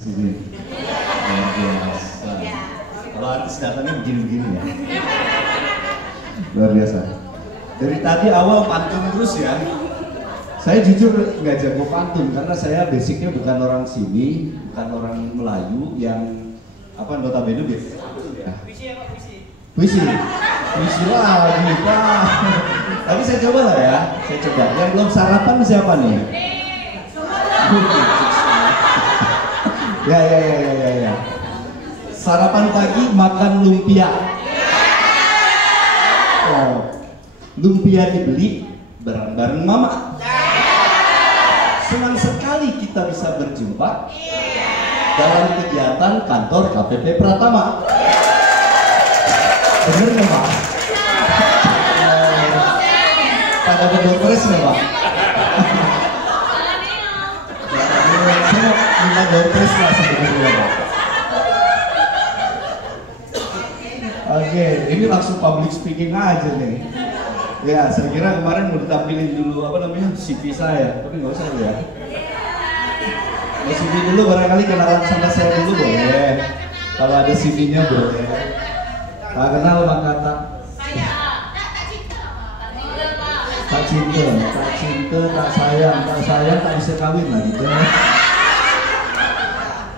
Sini. Luar biasa. Kalau artis datangnya begini-begini ya. Luar biasa. Dari tadi awal pantun terus ya. Saya jujur nggak jago pantun karena saya basicnya bukan orang sini, bukan orang Melayu yang notabene biasa ya. Puisi. Puisi lagi Pak. Tapi saya coba lah ya. Saya coba. Yang belum sarapan siapa nih? Ya. Sarapan pagi makan lumpia. Oh, lumpia dibeli bareng-bareng mama. Senang sekali kita bisa berjumpa dalam kegiatan kantor KPP Pratama. Bener nggak Pak? Pada berdokteris nggak Pak? Saya minta dokteris lah sebenarnya Pak. Oke, ini langsung public speaking aja nih. Ya, saya kira kemarin mau ditampilin dulu CV saya, tapi nggak usah ya. Mau CV dulu barangkali kenalan sama saya dulu boleh. Kalau ada CV-nya boleh. Tak kenal maka tak cinta, tak sayang, tak bisa kawin lah gitu.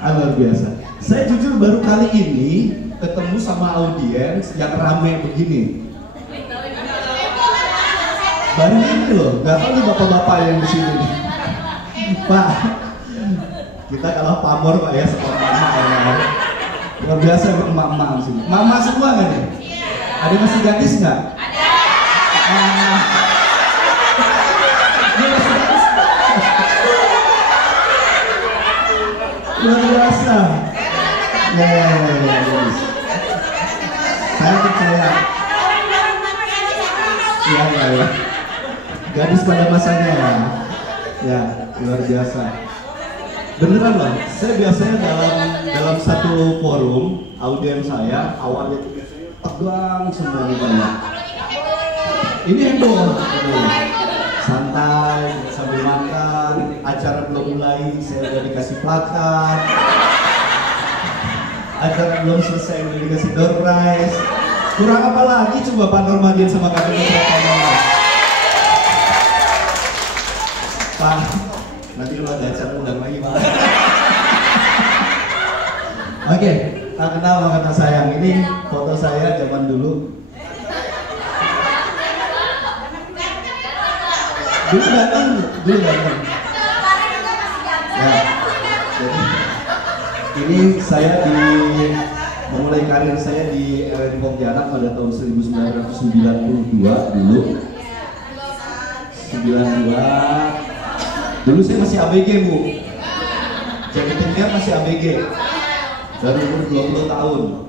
Luar biasa. Saya jujur baru kali ini ketemu sama audiens yang rame begini. Baru ini loh, gak tahu nih bapak-bapak yang di sini. Pak, kita kalah pamor Pak ya sama mama ya. Luar biasa emak-emak di sini. Mama semua nggak nih? Ada masih gadis nggak? Ada. Luar biasa. Ya. Saya percaya. Ya. Gadis pada masanya ya, luar biasa. Beneran loh, saya biasanya dalam satu forum audiens saya awalnya tegang semua banyak. Ini heboh, santai sambil makan, acara belum mulai saya udah dikasih plakat, acara belum selesai udah dikasih door prize. Kurang apa lagi coba Pak Normadin sama Kak Pratama? Pak, nanti kalau ada acara undang lagi Pak. Oke, tak kenal maka tak sayang. Ini foto saya zaman dulu. Dulu datang. Ya, jadi ini saya memulai karir saya di RRI Pontianak pada tahun 1992 dulu. 92. Dulu saya masih ABG Bu. Jadi penyiar masih ABG. Dari umur 20 tahun.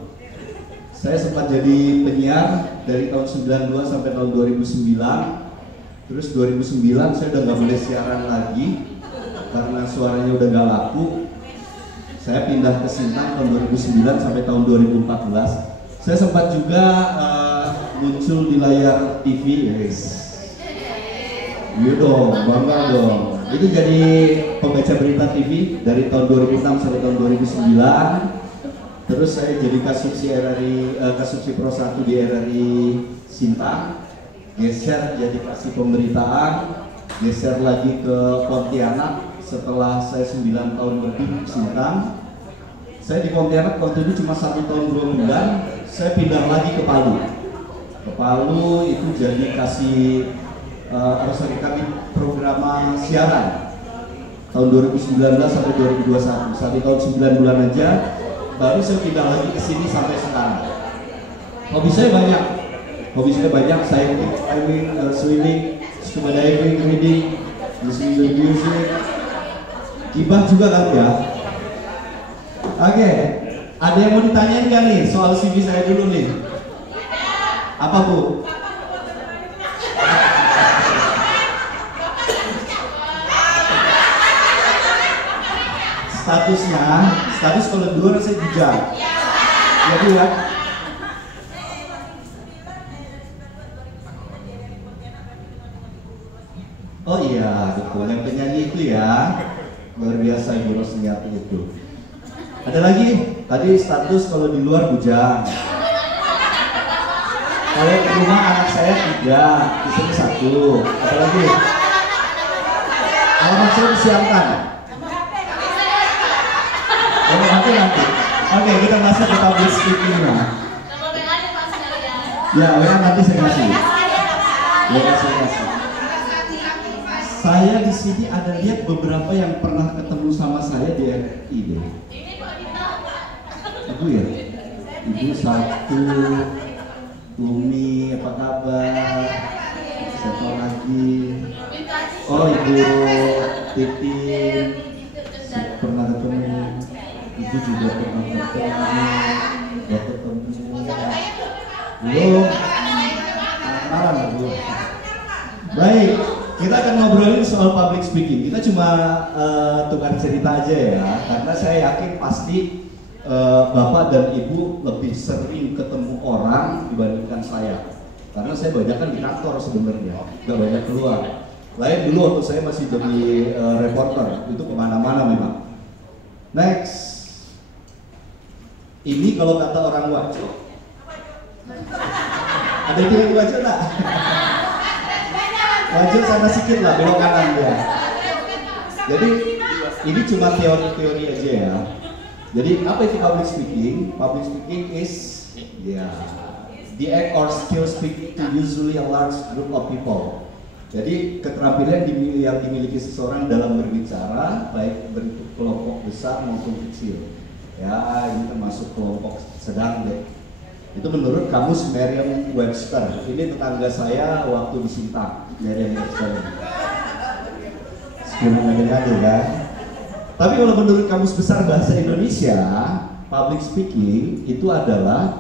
Saya sempat jadi penyiar dari tahun 92 sampai tahun 2009. Terus 2009 saya udah nggak boleh siaran lagi karena suaranya udah nggak laku. Saya pindah ke Sintang tahun 2009 sampai tahun 2014. Saya sempat juga muncul di layar TV, guys. Iya dong, bangga dong. Itu jadi pembaca berita TV dari tahun 2006 sampai tahun 2009. Terus saya jadi Kasubsi Pro 1 di RRI Sintang. Geser jadi kasih pemberitaan. Geser lagi ke Pontianak setelah saya 9 tahun lebih di Sintang. Saya di Pontianak waktu itu cuma 1 tahun 2 bulan. Saya pindah lagi ke Palu. Ke Palu itu jadi kasih kami program siaran tahun 2019 sampai 2021, 1 tahun 9 bulan aja. Baru saya pindah lagi ke sini sampai sekarang. Hobi saya banyak. Saya climbing, swimming, scuba diving, reading, listening to music. Gibah juga kan ya. Oke, ada yang mau ditanyain nggak nih soal CV saya dulu nih? Apa Bu? Status kalau dua saya bujang. Jadi ya. Oh iya, betul. Yang penyanyi itu ya, luar biasa Ibu Rosniati itu. Ada lagi? Tadi status kalau di luar bujang. Kalau di rumah anak saya 3, istri 1. Apa lagi? Alamat saya disiapkan. Oh, nanti. Oke, kita masuk ke public speaking-nya. Ya, nanti saya kasih. Saya di sini ada lihat beberapa yang pernah ketemu sama saya di RRI deh. Ibu ya? Ibu 1, Umi, apa kabar? Siapa lagi? Oh, Ibu Titin, pernah ketemu. Ibu juga pernah ketemu. Belum. Kenalan Bu. Baik, kita akan ngobrolin soal public speaking. Kita cuma tukar cerita aja ya, karena saya yakin pasti Bapak dan Ibu lebih sering ketemu orang dibandingkan saya. Karena saya banyak kan di kantor sebenarnya, nggak banyak keluar. Lain dulu waktu saya masih jadi reporter, itu kemana-mana memang. Next. Ini kalau kata orang Wajo, ada yang di Wajo nggak? Wajo sana sedikit lah, belok kanan ya. Jadi ini cuma teori-teori aja ya. Jadi apa itu public speaking? Public speaking is the act or skill speaking to usually a large group of people. Jadi keterampilan yang dimiliki seseorang dalam berbicara, baik bentuk kelompok besar maupun kecil. Ya, ini termasuk kelompok sedang deh. Itu menurut kamus Merriam-Webster. Ini tetangga saya waktu di Sintang, Merriam-Webster. Sekarang ada kan? Tapi kalau menurut Kamus Besar Bahasa Indonesia, public speaking itu adalah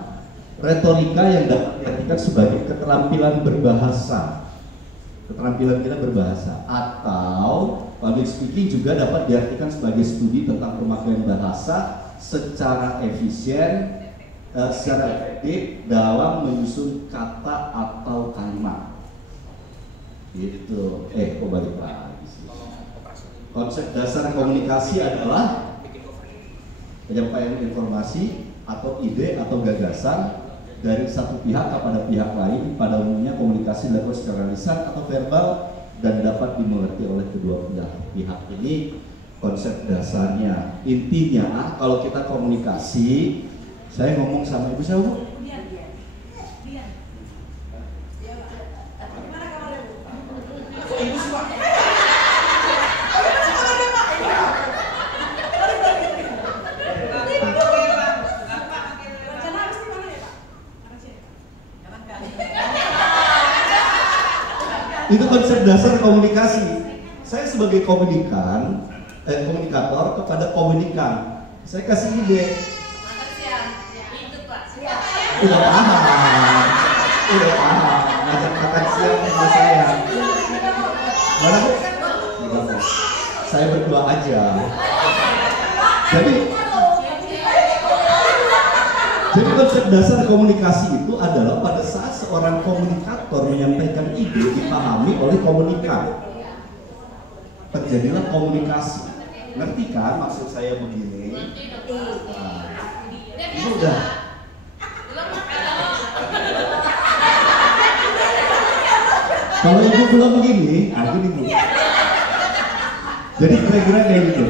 retorika yang dapat diartikan sebagai keterampilan berbahasa. Keterampilan kita berbahasa, atau public speaking juga dapat diartikan sebagai studi tentang pemakaian bahasa secara efisien, secara efektif dalam menyusun kata atau kalimat. Gitu. Kok balik lagi sih? Konsep dasar komunikasi adalah penyampaian informasi atau ide atau gagasan dari satu pihak kepada pihak lain. Pada umumnya komunikasi dilakukan secara lisan atau verbal dan dapat dimengerti oleh kedua pihak. Ini konsep dasarnya. Intinya kalau kita komunikasi, saya ngomong sama ibu saya, Bu. Itu konsep dasar komunikasi. Saya sebagai komunikator kepada komunikan. Saya kasih ide. Udah paham. Ngajak makan siang sama saya. Mana Bu? Saya berdua aja. Jadi konsep dasar komunikasi itu adalah pada saat seorang komunikator menyampaikan ide dipahami oleh komunikan, terjadilah komunikasi. Ngerti kan maksud saya begini? Ini udah. Kalau ibu belum begini, gini Bu. Jadi kira-kira kayak gitu.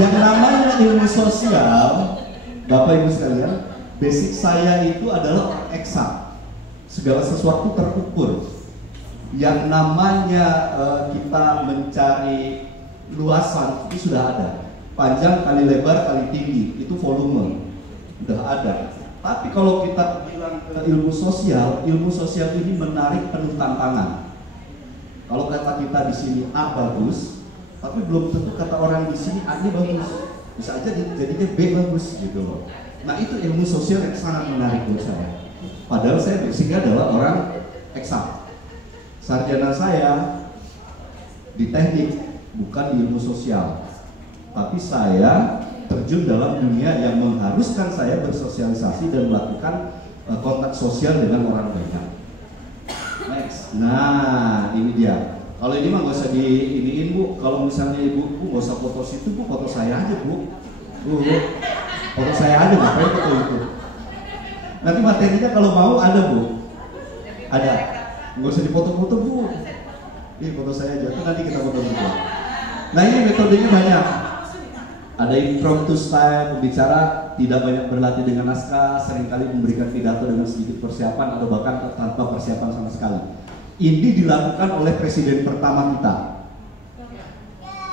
Yang namanya ilmu sosial, Bapak Ibu sekalian, basic saya itu adalah eksak. Segala sesuatu terukur. Yang namanya kita mencari luasan itu sudah ada. Panjang kali lebar kali tinggi, itu volume. Sudah ada. Tapi kalau kita bilang ke ilmu sosial ini menarik penuh tantangan. Kalau kata kita di sini A bagus, tapi belum tentu kata orang di sini A-nya bagus. Bisa aja jadinya B bagus gitu loh. Nah itu ilmu sosial yang sangat menarik buat saya. Padahal saya basicnya adalah orang eksak. Sarjana saya di teknik, bukan di ilmu sosial. Tapi saya terjun dalam dunia yang mengharuskan saya bersosialisasi dan melakukan kontak sosial dengan orang banyak. Next. Nah ini dia. Kalau ini mah gak usah diiniin Bu. Kalau misalnya ibu nggak usah foto situ Bu, foto saya aja Bu. Foto saya aja, ngapain foto itu? Nanti materinya kalau mau ada Bu, ada. Nggak usah dipoto-foto Bu. Ini foto saya aja, nanti kita foto berdua. Nah ini metodenya banyak. Ada impromptu style, pembicara tidak banyak berlatih dengan naskah, seringkali memberikan pidato dengan sedikit persiapan atau bahkan tanpa persiapan sama sekali. Ini dilakukan oleh presiden pertama kita,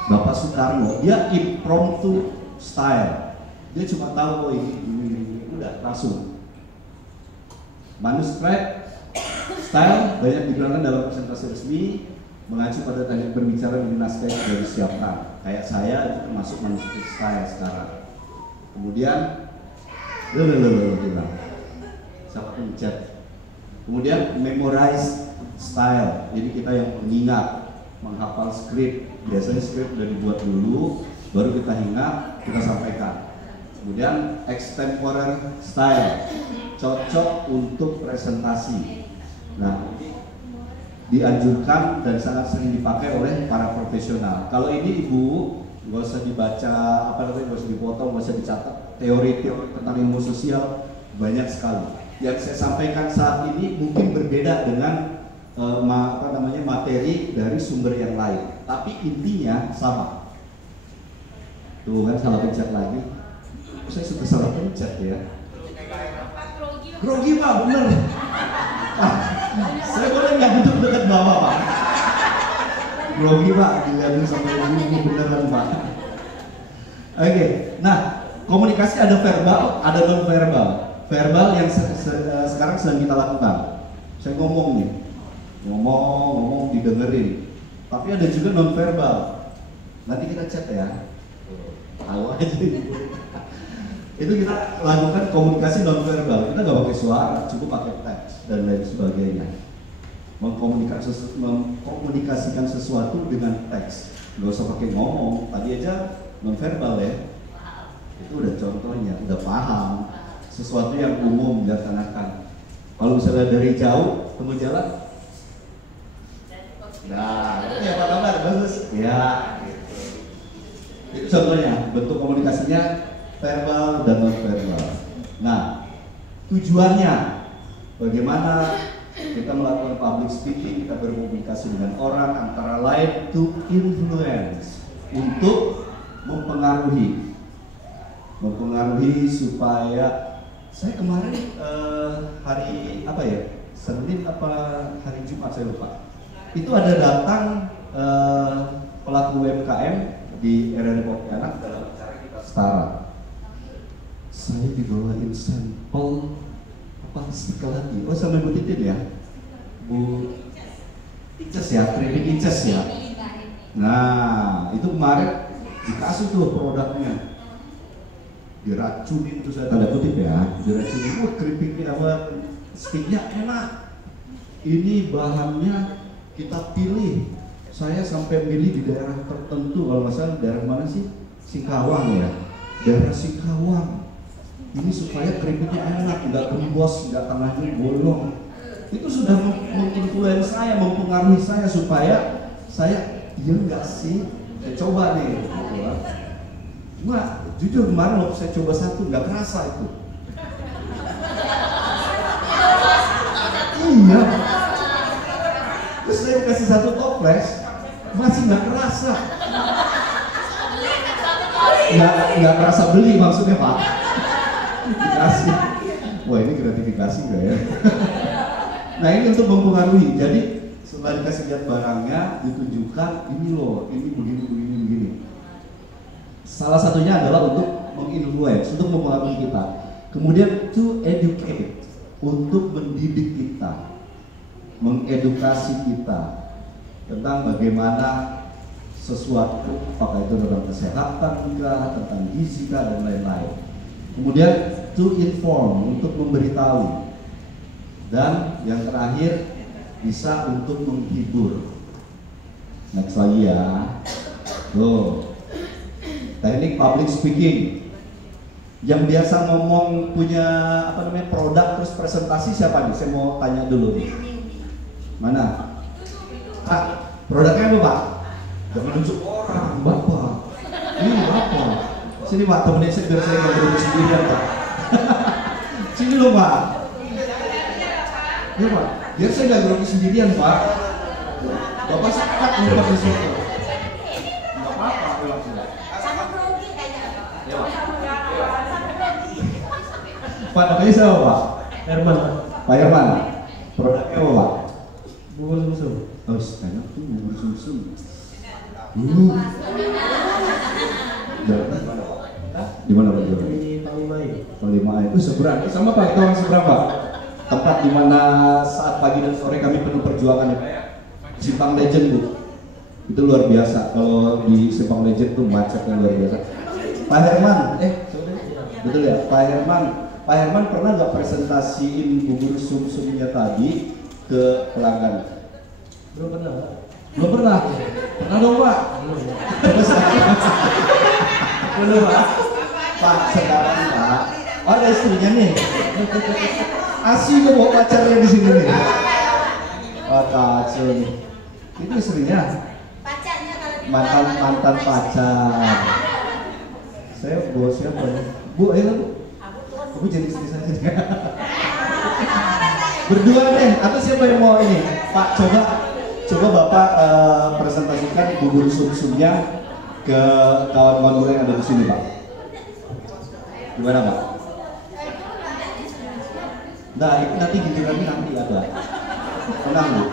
Bapak Soekarno. Dia impromptu style. Dia cuma tahu ini, udah langsung. Manuskrip style banyak digunakan dalam presentasi resmi, mengacu pada teknik berbicara di naskah yang sudah disiapkan. Kayak saya itu termasuk manuskrip style sekarang. Kemudian, siapa pencet? Kemudian memorize style. Jadi kita yang mengingat, menghafal skrip. Biasanya skrip udah dibuat dulu, baru kita ingat, kita sampaikan. Kemudian extemporary style, cocok untuk presentasi. Nah, dianjurkan dan sangat sering dipakai oleh para profesional. Kalau ini Ibu, nggak usah dibaca, nggak usah dipotong, nggak usah dicatat. Teori-teori tentang ilmu sosial banyak sekali. Yang saya sampaikan saat ini mungkin berbeda dengan materi dari sumber yang lain, tapi intinya sama. Tuh kan salah pencet lagi. Saya suka salah pencet ya. Grogi Pak, bener. Saya boleh nggak duduk dekat bawah Pak? Grogi Pak, dilihatin sampai ini beneran Pak. Oke, nah komunikasi ada verbal, ada non verbal. Verbal yang sekarang sedang kita lakukan. Saya ngomong nih, ngomong didengerin. Tapi ada juga non verbal. Nanti kita chat ya. Tahu aja. Itu kita lakukan komunikasi non verbal. Kita nggak pakai suara, cukup pakai teks dan lain sebagainya. Mengkomunikasikan sesuatu dengan teks, nggak usah pakai ngomong. Tadi aja non verbal ya. Itu udah contohnya, udah paham. Sesuatu yang umum dilaksanakan. Kalau misalnya dari jauh temu jalan, nah, ya apa kabar? Bagus. Ya, gitu. Itu contohnya bentuk komunikasinya. Verbal dan non verbal. Nah, tujuannya bagaimana kita melakukan public speaking, kita berkomunikasi dengan orang, antara lain to influence, untuk mempengaruhi supaya saya kemarin hari apa ya, Senin apa hari Jumat saya lupa, itu ada datang pelaku UMKM di RRI Pontianak dalam acara kita setara. Saya dibawain sampel apa stiker lagi. Oh sama Bu Titin ya, Bu Inces ya, training Inces ya. Nah itu kemarin dikasih tuh produknya, diracunin tuh, saya tanda kutip ya, diracunin. Keripiknya apa, sticknya enak. Ini bahannya kita pilih. Saya sampai milih di daerah tertentu, kalau nggak salah daerah mana sih? Singkawang ya, daerah Singkawang. Ini supaya keripiknya enak, nggak gembos, nggak tengahnya bolong. Itu sudah menginfluence saya, mempengaruhi saya supaya saya, iya nggak sih, saya coba nih. Cuma jujur kemarin waktu saya coba satu nggak kerasa itu. Iya. Terus saya kasih satu toples, masih nggak kerasa. Nggak kerasa beli maksudnya Pak. Dikasih. Wah ini gratifikasi nggak ya? Nah ini untuk mempengaruhi. Jadi setelah dikasih lihat barangnya, ditunjukkan ini loh, ini begini. Salah satunya adalah untuk menginfluence, untuk mempengaruhi kita. Kemudian to educate, untuk mendidik kita, mengedukasi kita tentang bagaimana sesuatu, apakah itu tentang kesehatan kah, tentang gizi kah, dan lain-lain. Kemudian to inform, untuk memberitahu. Dan yang terakhir bisa untuk menghibur. Next lagi ya. Tuh. Teknik public speaking. Yang biasa ngomong punya produk terus presentasi siapa nih? Saya mau tanya dulu nih. Mana? Produknya apa Pak? Jangan nunjuk orang, Bapak. Ini Bapak. Sini Pak, temenin saya biar saya nggak berdiri sendirian Pak. Sini loh Pak. Ya Pak, biar saya nggak grogi sendirian Pak. Bapak sekat lupa di situ. Nggak apa-apa, Sama grogi kayaknya. Pak, namanya siapa Pak? Herman, Pak Herman. Produknya apa Pak? bubur sumsum. Oh, enak tuh bubur sumsum. Di mana Pak jualan? Di Panglima. Panglima itu seberang. Sama Pak, itu orang seberang Pak. Tempat di mana saat pagi dan sore kami penuh perjuangan ya Pak. Simpang Legend Bu. Itu luar biasa. Kalau di Simpang Legend tuh macetnya luar biasa. Pak Herman, betul ya? Pak Herman pernah nggak presentasiin bubur sumsumnya tadi ke pelanggan? Belum pernah. Belum pernah? Pernah dong Pak? Terus belum Pak? Pak, sekarang Pak, oh ada istrinya nih. Asli lo bawa pacarnya di sini nih. Oh kacau nih. Itu istrinya? Pacarnya kalau di Mantan pacar. Saya bawa siapa ya? Bu, ayo Bu. Bu jadi istri saya. Berdua deh, atau siapa yang mau ini? Pak, coba Bapak presentasikan bubur sumsumnya ke kawan-kawan yang ada di sini Pak. Gimana Pak? Nah, itu nanti gilirannya nanti ada. Tenang Bu.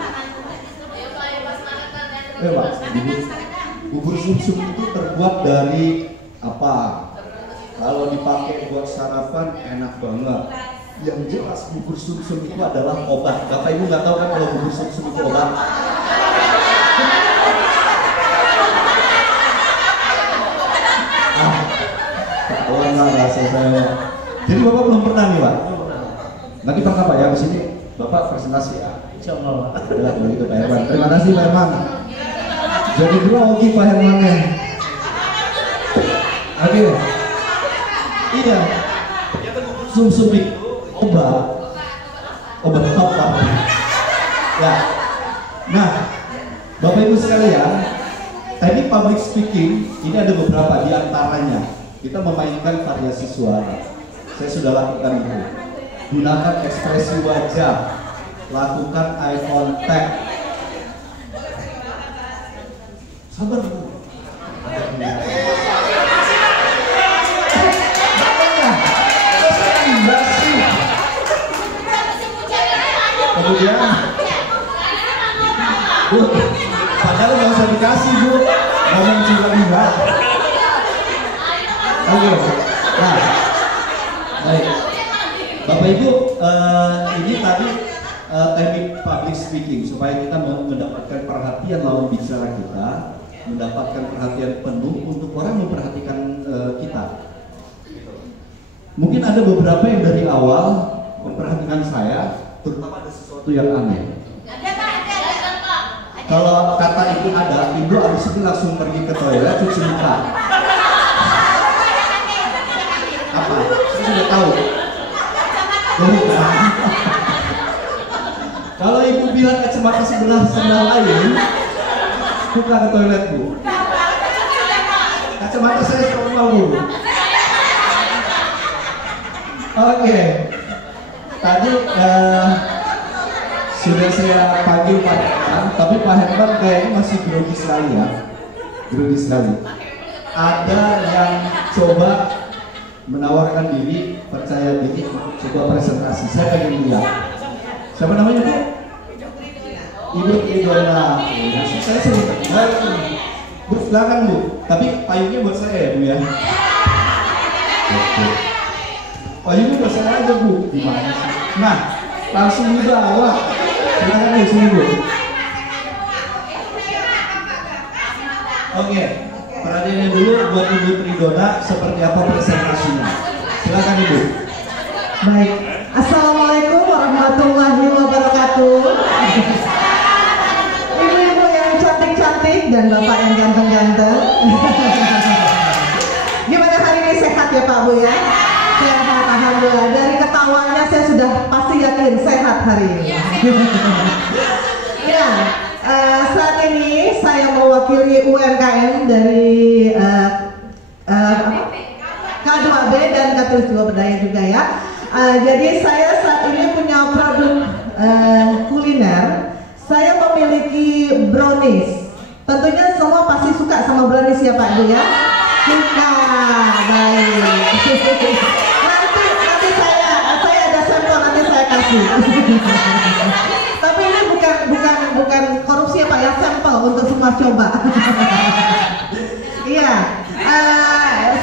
Pak, bubur sumsum itu terbuat dari apa? Kalau dipakai buat sarapan enak banget. Yang jelas bubur sumsum itu adalah obat. Bapak Ibu nggak tahu kan kalau bubur sumsum itu obat? Ketahuan lah rasa saya. Jadi Bapak belum pernah nih Pak? Nanti pernah Pak ya, di sini Bapak presentasi ya. Insya Allah. Ya, begitu Pak Herman. Terima kasih Pak Herman. Jadi dua oke Pak Hermannya. Oke. Iya. Sumsum itu obat apa? Ya. Nah, Bapak Ibu sekalian, tadi public speaking ini ada beberapa di antaranya. Kita memainkan variasi suara. Saya sudah lakukan itu. Gunakan ekspresi wajah, lakukan eye contact. Sabar Bu. Kemudian Bu, padahal nggak usah dikasih Bu, ngomong cuma enggak. Oke, nah, baik, Bapak Ibu, ini tadi teknik public speaking supaya kita mendapatkan perhatian lawan bicara kita, mendapatkan perhatian penuh untuk orang memperhatikan kita. Mungkin ada beberapa yang dari awal memperhatikan saya, terutama ada sesuatu yang aneh. Kalau kata itu ada, Ibu abis itu langsung pergi ke toilet cuci muka. Apa? Saya sudah tahu. Kalau Ibu bilang kacamata sebelah lain, buka ke toilet Bu. Kacamata saya normal Bu. Oke. Tadi sudah saya panggil Pak Herman, tapi Pak Herman kayaknya masih grogi sekali ya. Grogi sekali. Ada yang coba menawarkan diri, percaya diri, coba presentasi. Saya pengen lihat. Siapa namanya Bu? Ibu Ridona. Saya suruh kenal. Bu, silakan Bu. Tapi payungnya buat saya ya Bu ya. Oke. Payungnya buat saya aja Bu. Gimana sih? Nah, langsung dibawa. Silakan Bu, sini Bu. Oke. Perhatiannya dulu buat Ibu Ridona seperti apa presentasinya. Silakan Ibu. Baik, Assalamualaikum warahmatullahi wabarakatuh. Ibu-ibu yang cantik-cantik dan bapak yang ganteng-ganteng. Gimana hari ini, sehat ya Pak Bu ya? Sehat, alhamdulillah. Dari ketawanya saya sudah pasti yakin sehat hari ini. Ya, saat ini saya mewakili UMKM dari 2B dan Katolik Jiwa Berdaya juga ya. Jadi saya saat ini punya produk kuliner. Saya memiliki brownies. Tentunya semua pasti suka sama brownies ya Pak Ibu ya. Suka, baik. Nanti saya ada sampel, nanti saya kasih. Tapi ini bukan korupsi ya Pak ya, sampel untuk semua coba. Iya.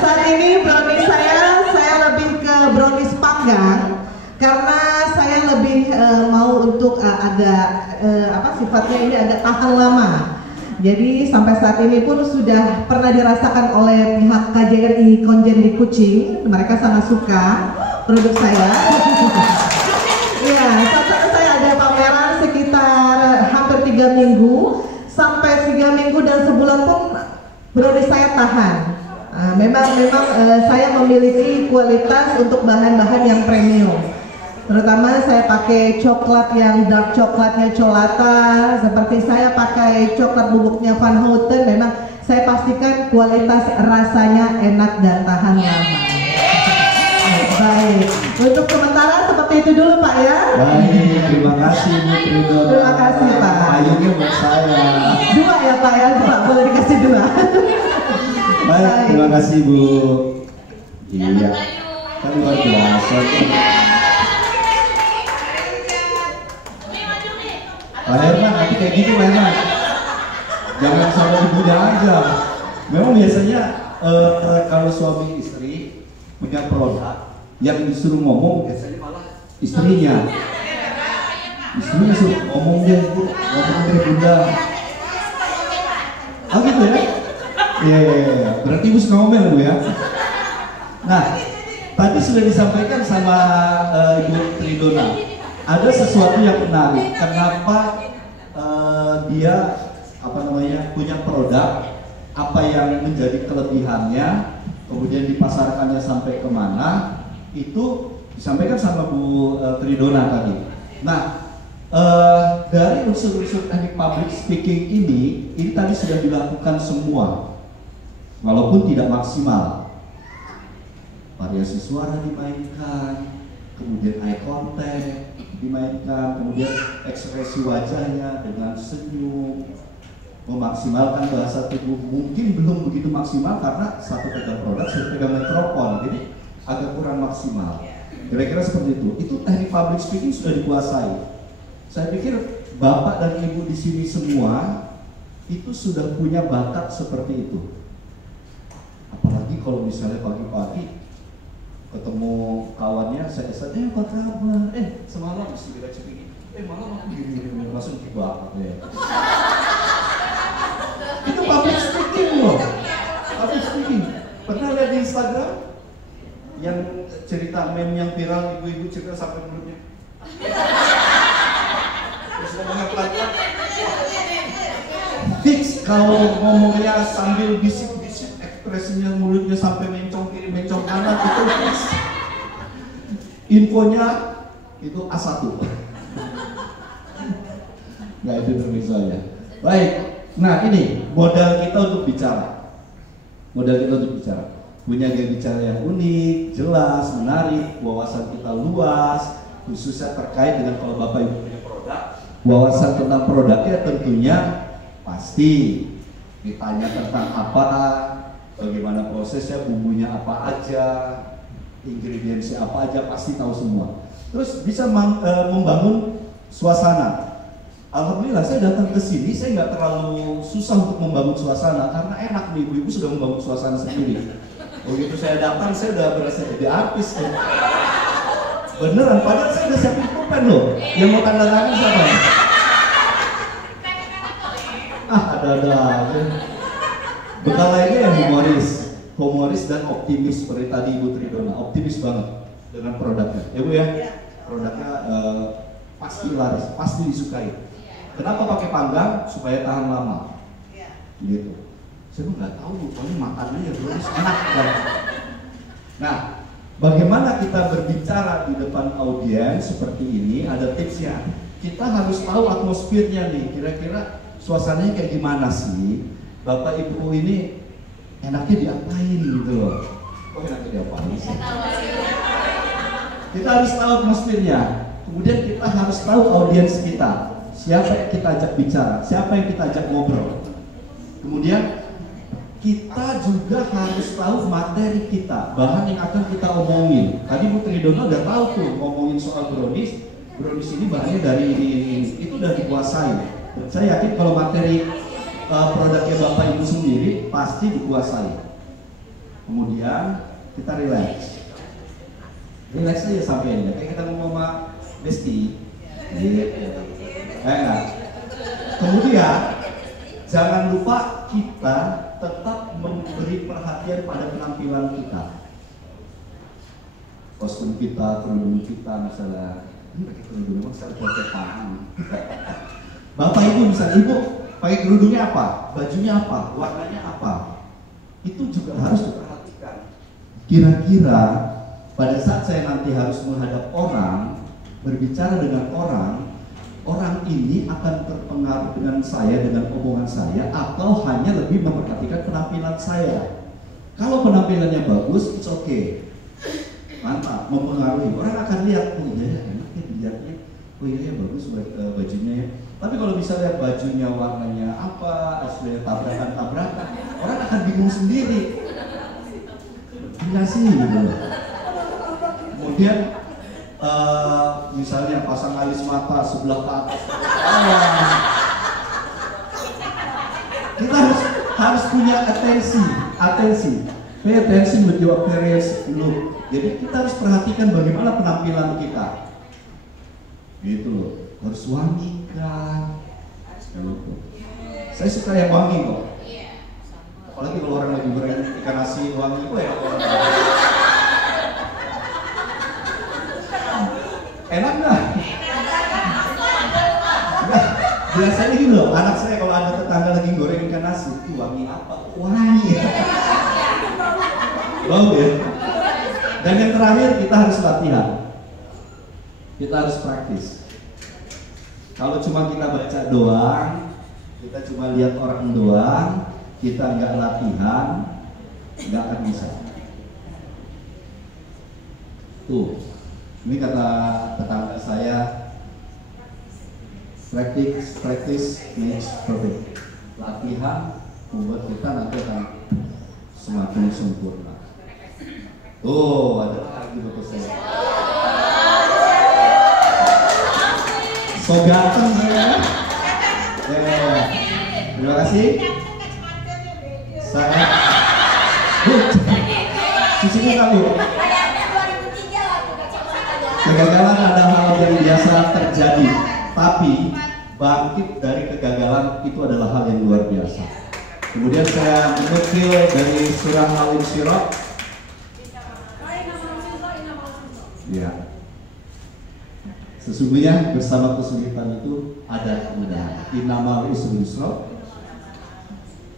Saat ini brownies saya lebih ke brownies panggang karena saya lebih mau untuk agak sifatnya ini agak tahan lama. Jadi sampai saat ini pun sudah pernah dirasakan oleh pihak KJRI Konjen di Kucing. Mereka sangat suka produk saya. Iya, saya ada pameran sekitar hampir 3 minggu sampai 3 minggu dan sebulan pun brownies saya tahan. Memang saya memiliki kualitas untuk bahan-bahan yang premium. Terutama saya pakai coklat yang dark coklatnya Colata, seperti saya pakai coklat bubuknya Van Houten. Memang saya pastikan kualitas rasanya enak dan tahan lama. Baik, untuk sementara seperti itu dulu Pak ya. Baik, terima kasih Bu Tridona. Terima kasih Pak. Payungnya buat saya. 2 ya Pak ya, Pak boleh dikasih 2. Baik, terima kasih Bu. Iya, kan luar biasa. Pak Herman, nanti kayak gitu Pak Herman. Jangan sama ibunya aja. Memang biasanya kalau suami istri punya produk yang disuruh ngomong biasanya malah istrinya. Istrinya suruh ngomong deh, bunda. Oh gitu ya? Iya. Berarti ibu suka ngomel Bu ya. Nah, tadi sudah disampaikan sama Ibu Tridona. Ada sesuatu yang menarik. Kenapa dia punya produk, apa yang menjadi kelebihannya, kemudian dipasarkannya sampai kemana, itu disampaikan sama Bu Tridona tadi. Nah, dari unsur-unsur teknik public speaking ini tadi sudah dilakukan semua, walaupun tidak maksimal. Variasi suara dimainkan, kemudian eye contact dimainkan, kemudian ekspresi wajahnya dengan senyum, memaksimalkan bahasa tubuh. Mungkin belum begitu maksimal karena satu pegang produk, satu pegang mikrofon, jadi agak kurang maksimal. Kira-kira seperti itu. Itu teknik public speaking sudah dikuasai. Saya pikir Bapak dan Ibu di sini semua itu sudah punya bakat seperti itu. Apalagi kalau misalnya pagi-pagi ketemu kawannya, saya apa kabar? Semalam mesti kita cek ini. Malam aku gini langsung banget ya. Itu public speaking loh. Public speaking. Pernah lihat di Instagram yang cerita meme yang viral, ibu-ibu cerita sampai mulutnya. Terus ngomongnya pelan-pelan. Fix kalau ngomongnya sambil bisik-bisik, ekspresinya mulutnya sampai mencong kiri, mencong kanan, itu fix. Infonya itu A1. Nggak itu demi saya. Baik, nah ini modal kita untuk bicara. Punya gaya bicara yang unik, jelas, menarik, wawasan kita luas, khususnya terkait dengan kalau Bapak Ibu punya produk, wawasan tentang produknya tentunya pasti ditanya tentang apa, bagaimana prosesnya, bumbunya apa aja, ingredientsnya apa aja, pasti tahu semua. Terus bisa membangun suasana. Alhamdulillah saya datang ke sini, saya nggak terlalu susah untuk membangun suasana karena enak nih, ibu-ibu sudah membangun suasana sendiri. Begitu saya datang, saya udah berasa jadi artis kan. Beneran, padahal saya udah siapin pulpen loh. Yang mau tanda tangan siapa? Ada aja. Bekal lainnya yang humoris dan optimis seperti tadi Ibu Tridona, optimis banget dengan produknya. Ya Bu ya, produknya pasti laris, pasti disukai. Kenapa pakai panggang? Supaya tahan lama. Gitu. Saya nggak tahu, soalnya makannya ya terus enak kan. Nah, bagaimana kita berbicara di depan audiens seperti ini? Ada tipsnya. Kita harus tahu atmosfernya nih. Kira-kira suasananya kayak gimana sih? Bapak Ibu ini enaknya diapain gitu loh. Kok nanti diapain sih? Kita harus tahu atmosfernya. Kemudian kita harus tahu audiens kita. Siapa yang kita ajak bicara, siapa yang kita ajak ngobrol. Kemudian kita juga harus tahu materi kita, bahan yang akan kita omongin. Tadi Bu Tridono udah tahu tuh ngomongin soal brownies. Brownies ini bahannya dari ini. Itu udah dikuasai. Dan saya yakin kalau materi produknya Bapak Ibu sendiri pasti dikuasai. Kemudian kita relax aja sampai ini. Kayak kita ngomong sama Besti. Kemudian jangan lupa kita tetap memberi perhatian pada penampilan kita. Kostum kita, kerudung kita, misalnya ini pakai kerudung, misalnya pakai paham. Bapak Ibu misalnya, Ibu pakai kerudungnya apa? Bajunya apa? Warnanya apa? Itu juga harus diperhatikan. Kira-kira pada saat saya nanti harus menghadap orang, berbicara dengan orang ini akan terpengaruh dengan saya, dengan omongan saya, atau hanya lebih memperhatikan penampilan saya. Kalau penampilannya bagus, it's okay, mantap, mempengaruhi. Orang akan lihat, oh iya enaknya dilihatnya, oh iya bagus bajunya ya. Tapi kalau bisa lihat bajunya warnanya apa, aslinya tabrakan-tabrakan, orang akan bingung sendiri. Gila sih gitu. Kemudian misalnya pasang alis mata sebelah ke atas, kita harus punya atensi, pay attention with your appearance look. Jadi kita harus perhatikan bagaimana penampilan kita, gitu loh. Harus wangi kan? Gitu. Saya suka yang wangi kok. Apalagi kalau orang lagi goreng ikan nasi wangi, kok ya orang. Enak nggak? Biasanya gitu loh, anak saya kalau ada tetangga lagi goreng ikan nasi, itu wangi apa? Wangi ya. Bau ya. Dan yang terakhir kita harus latihan. Kita harus praktis. Kalau cuma kita baca doang, kita cuma lihat orang doang, kita nggak latihan, nggak akan bisa. Tuh. Ini kata tetangga saya, practice makes perfect. Latihan membuat kita nanti akan semakin sempurna. Tuh, ada lagi bapak saya. So ganteng saya. Terima kasih. Saya. Bu, cucinya kamu. Kegagalan ada hal yang biasa terjadi, tapi bangkit dari kegagalan itu adalah hal yang luar biasa. Kemudian saya menukil dari surah Al-Insyirah. Ya. Sesungguhnya bersama kesulitan itu ada kemudahan. Innamal usri yusra.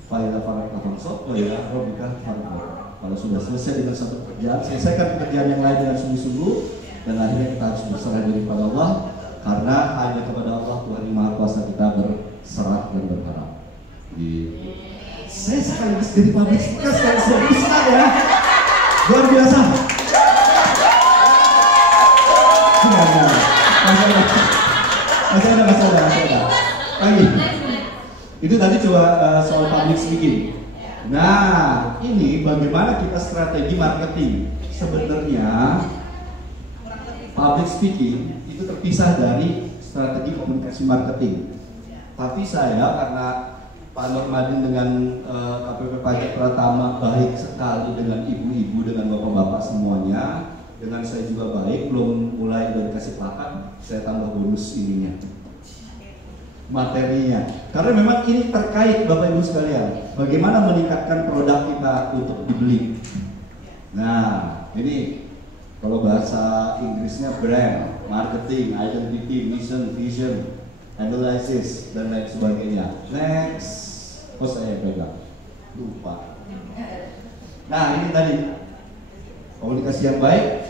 Fa idza faragta fansab wa ila rabbika farghab. Kalau sudah selesai dengan satu pekerjaan, selesaikan pekerjaan yang lain dengan sungguh-sungguh. Dan akhirnya kita harus berserah diri kepada Allah, karena hanya kepada Allah Tuhan yang Maha Kuasa kita berserah dan berharap. Saya sekaligus jadi public speaker, sekaligus senang ya, luar biasa. Masih ada. Lagi. Itu tadi coba soal public speaking. Nah, ini bagaimana kita strategi marketing. Sebenarnya public speaking itu terpisah dari strategi komunikasi marketing. Tapi saya karena Pak Nurmadin dengan KPP Pajak Pratama baik sekali dengan ibu-ibu, dengan bapak-bapak semuanya, dengan saya juga baik, belum mulai dari kasih pakan, saya tambah bonus ininya, materinya. Karena memang ini terkait Bapak Ibu sekalian, bagaimana meningkatkan produk kita untuk dibeli. Nah, ini kalau bahasa Inggrisnya brand, marketing, identity, mission, vision, analysis, dan lain sebagainya. Next, saya pegang, lupa. Nah, ini tadi komunikasi yang baik.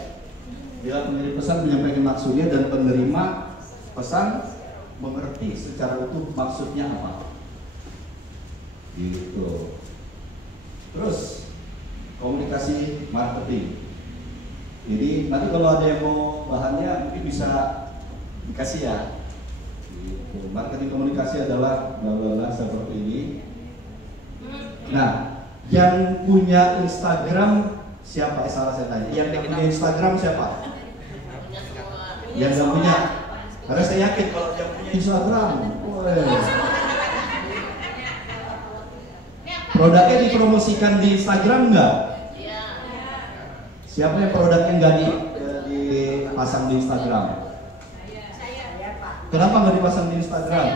Bila pengirim pesan menyampaikan maksudnya dan penerima pesan mengerti secara utuh maksudnya apa. Gitu. Terus komunikasi marketing. Jadi nanti kalau ada yang mau bahannya mungkin bisa dikasih ya. Gitu. Marketing komunikasi adalah bla bla bla seperti ini. Nah, yang punya Instagram siapa? Salah saya tanya. Yang punya Instagram siapa? Yang nggak punya? Karena saya yakin kalau yang punya Instagram, produknya dipromosikan di Instagram nggak? Siapa yang produknya nggak dipasang di Instagram? Kenapa nggak dipasang di Instagram?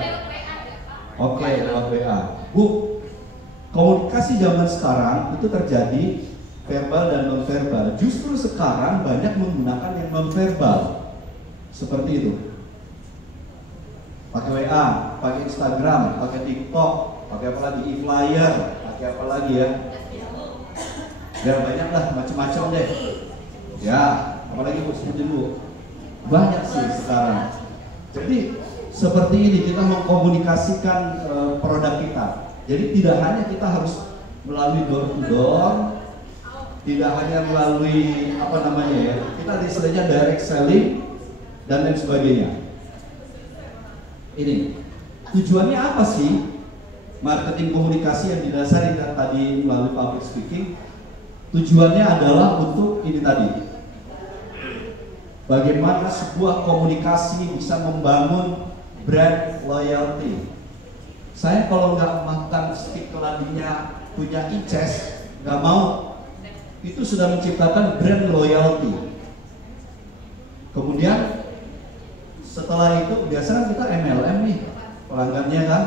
Oke, lewat WA. Bu, komunikasi zaman sekarang itu terjadi verbal dan non-verbal. Justru sekarang banyak menggunakan yang non-verbal. Seperti itu. Pakai WA, pakai Instagram, pakai TikTok, pakai apa lagi? E-flyer, pakai apa lagi ya? Biar banyak lah, macam-macam deh. Ya, apalagi Bu, sebutin Bu. Banyak sih sekarang. Jadi seperti ini kita mengkomunikasikan produk kita. Jadi tidak hanya kita harus melalui door to door, tidak hanya melalui apa namanya ya, kita istilahnya direct selling dan lain sebagainya. Ini tujuannya apa sih? Marketing komunikasi yang didasari tadi melalui public speaking, tujuannya adalah untuk ini tadi. Bagaimana sebuah komunikasi bisa membangun brand loyalty. Saya kalau nggak makan stik keladinya punya Ices, nggak mau, itu sudah menciptakan brand loyalty. Kemudian setelah itu biasanya kita MLM nih pelanggannya kan,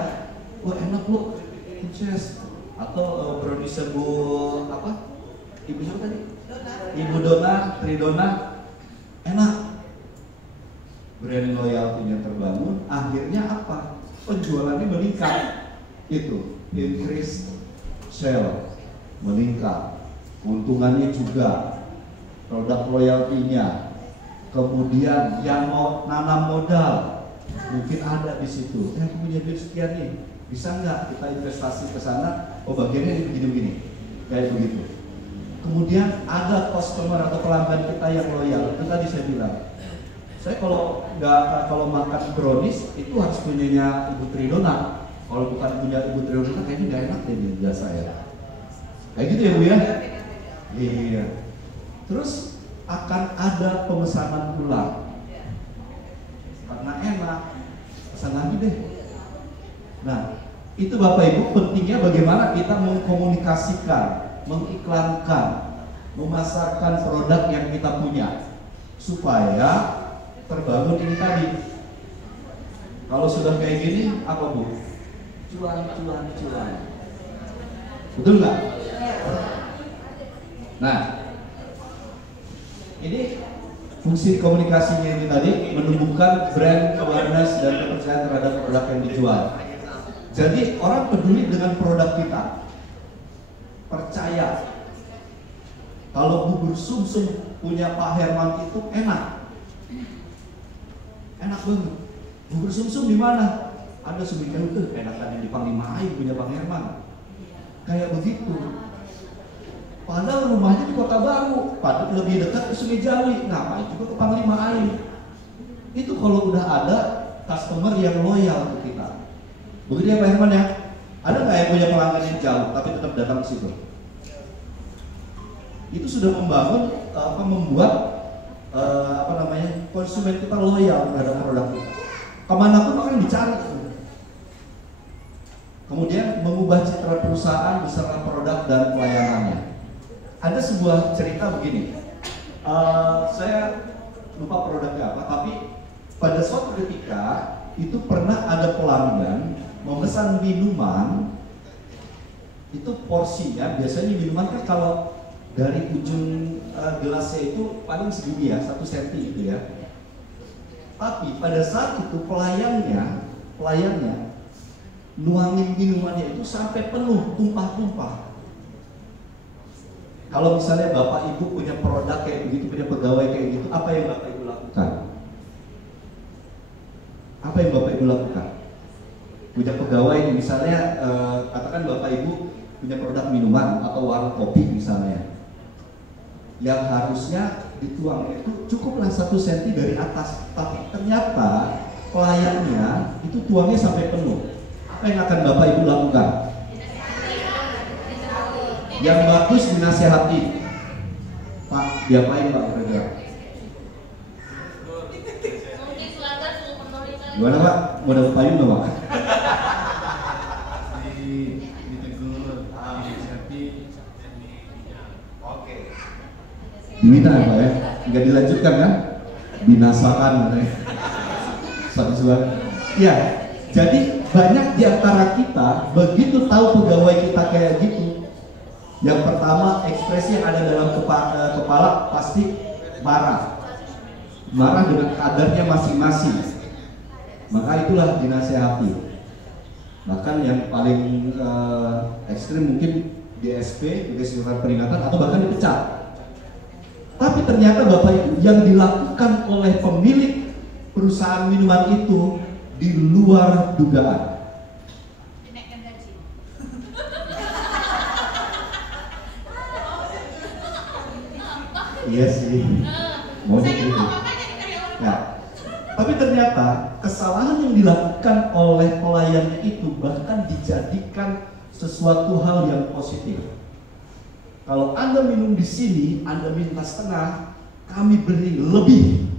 wah enak lu Ices atau brownie sebu apa? Ibu siapa tadi? Ibu Dona, Tridona, enak. Brand loyalty-nya terbangun, akhirnya apa? Penjualannya meningkat. Itu increase sale, meningkat. Keuntungannya juga, produk loyalty-nya. Kemudian yang mau nanam modal, mungkin ada di situ. Aku punya duit sekian nih, bisa nggak kita investasi ke sana? Oh bagiannya begini-begini, kayak begitu. Kemudian ada customer atau pelanggan kita yang loyal. Itu tadi saya bilang, saya kalau makan brownies itu harus punyanya Ibu Tridona. Kalau bukan punya Ibu Tridona kayaknya nggak enak deh di jasa saya. Kayak gitu ya Bu ya? Iya. Terus akan ada pemesanan ulang. Karena enak, pesan lagi deh. Nah, itu Bapak Ibu pentingnya bagaimana kita mengkomunikasikan, mengiklankan, memasarkan produk yang kita punya supaya terbangun ini tadi. Kalau sudah kayak gini, apa Bu? Cuan. Betul nggak? Nah, ini fungsi komunikasinya ini tadi menumbuhkan brand awareness dan kepercayaan terhadap produk yang dijual. Jadi orang peduli dengan produk kita, percaya. Kalau bubur sumsum punya Pak Herman itu enak banget. Bubur sumsum di mana? Ada sebikin tuh enakan yang di Panglima Aing punya Bang Herman. Kayak begitu. Padahal rumahnya di Kota Baru, padahal lebih dekat ke Sungai Jawi, ngapain juga ke Panglima Aing. Itu kalau udah ada customer yang loyal ke kita. Begitu ya Pak Herman ya? Ada nggak yang punya pelanggan yang jauh tapi tetap datang ke situ? Itu sudah membuat konsumen kita loyal terhadap produk kita. Kemanapun akan dicari. Kemudian mengubah citra perusahaan beserta produk dan pelayanannya. Ada sebuah cerita begini. Saya lupa produknya apa, tapi pada suatu ketika itu pernah ada pelanggan memesan minuman. Itu porsinya biasanya minuman kan kalau dari ujung gelasnya itu paling segini ya, 1 cm gitu ya. Tapi pada saat itu pelayannya nuangin minumannya itu sampai penuh, tumpah-tumpah. Kalau misalnya Bapak Ibu punya produk kayak begitu, punya pegawai kayak gitu, apa yang Bapak Ibu lakukan? Apa yang Bapak Ibu lakukan? Punya pegawai misalnya, katakan Bapak Ibu punya produk minuman atau warung kopi misalnya. yang harusnya dituang itu cukuplah 1 cm dari atas, tapi ternyata pelayannya itu tuangnya sampai penuh. Apa yang akan Bapak Ibu lakukan? Yang bagus dinasehati. Pak, diapain Pak kira-kira? Gimana Pak? Mau dapat payung nggak Pak? Ditegur, dinasihati. Oke. Dibina Pak ya? Nggak dilanjutkan kan? Binasakan. Satu-satu. Ya, jadi banyak di antara kita begitu tahu pegawai kita kayak gitu. Yang pertama, ekspresi yang ada dalam kepala pasti marah. Marah dengan kadarnya masing-masing. Maka itulah dinasehati. Bahkan yang paling ekstrim mungkin DSP, dikasih surat peringatan atau bahkan dipecat. Tapi ternyata Bapak Ibu yang dilakukan oleh pemilik perusahaan minuman itu di luar dugaan. Iya sih, mau gitu. Ya, tapi ternyata kesalahan yang dilakukan oleh pelayan itu bahkan dijadikan sesuatu hal yang positif. Kalau Anda minum di sini, Anda minta setengah, kami beri lebih.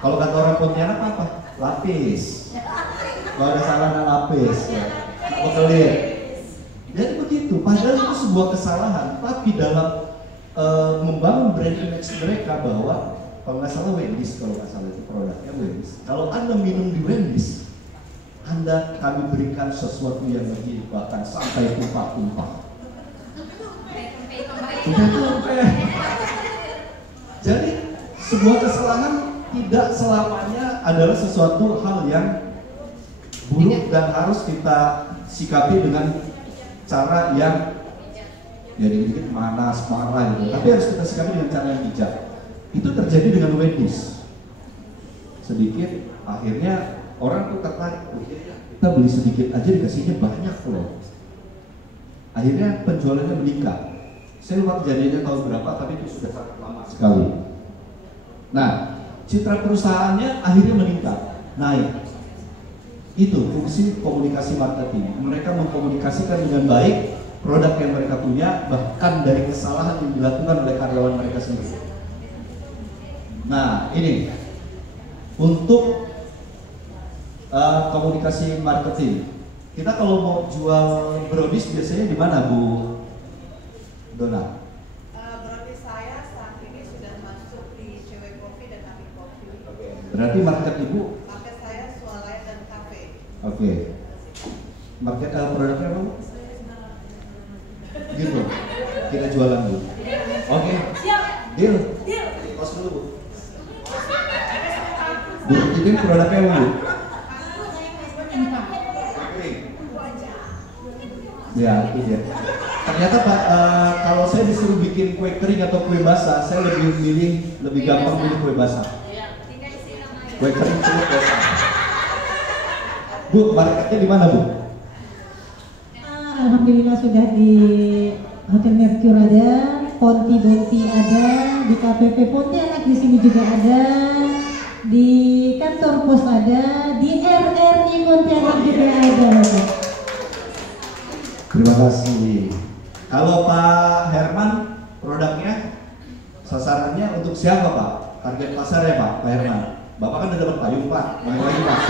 Kalau kata orang Pontianak apa? Lapis. Kalau ada salah lapis, ya. Bekelir. Jadi begitu. Padahal itu sebuah kesalahan. Tapi dalam membangun brand image mereka bahwa kalau nggak salah Wendy's, kalau nggak salah itu produknya Wendy's. Kalau Anda minum di Wendy's, kami berikan sesuatu yang lebih, bahkan sampai tumpah-tumpah. Jadi sebuah kesalahan tidak selamanya adalah sesuatu hal yang buruk dan harus kita sikapi dengan cara yang ya dikit-dikit manas, marah gitu. Tapi harus kita sikapi dengan cara yang bijak. Itu terjadi dengan Wendy's. Sedikit, akhirnya orang tuh tertarik, kita beli sedikit aja dikasihnya banyak loh. Akhirnya penjualannya meningkat. Saya lupa kejadiannya tahun berapa, tapi itu sudah sangat lama sekali. Nah, citra perusahaannya akhirnya meningkat, naik. Itu fungsi komunikasi marketing. Mereka mengkomunikasikan dengan baik produk yang mereka punya, bahkan dari kesalahan yang dilakukan oleh karyawan mereka sendiri. Nah, ini untuk komunikasi marketing. Kita kalau mau jual brownies biasanya di mana, Bu Dona? Brownies saya saat ini sudah masuk di CW Coffee dan Abi Coffee. Berarti market Ibu? Market saya Swalayan dan Cafe. Oke. Market produknya apa, Bu? Gitu. Kita jualan dulu. Oke. Deal. Pos dulu, Bu. Bu, itu produknya apa, Bu? Ya, itu dia. Ternyata Pak, kalau saya disuruh bikin kue kering atau kue basah, saya lebih gampang milih kue basah. Kue kering cukup basah. Bu, marketnya di mana, Bu? Alhamdulillah sudah di Hotel Mercure ada, Ponti Bonti ada, di KPP Pontianak di sini juga ada, di kantor pos ada, di RRI Pontianak juga ada. Terima kasih. Kalau Pak Herman, produknya sasarannya untuk siapa, Pak? Target pasar ya, Pak Herman? Bapak kan udah dapat payung, Pak. Balik lagi, Pak.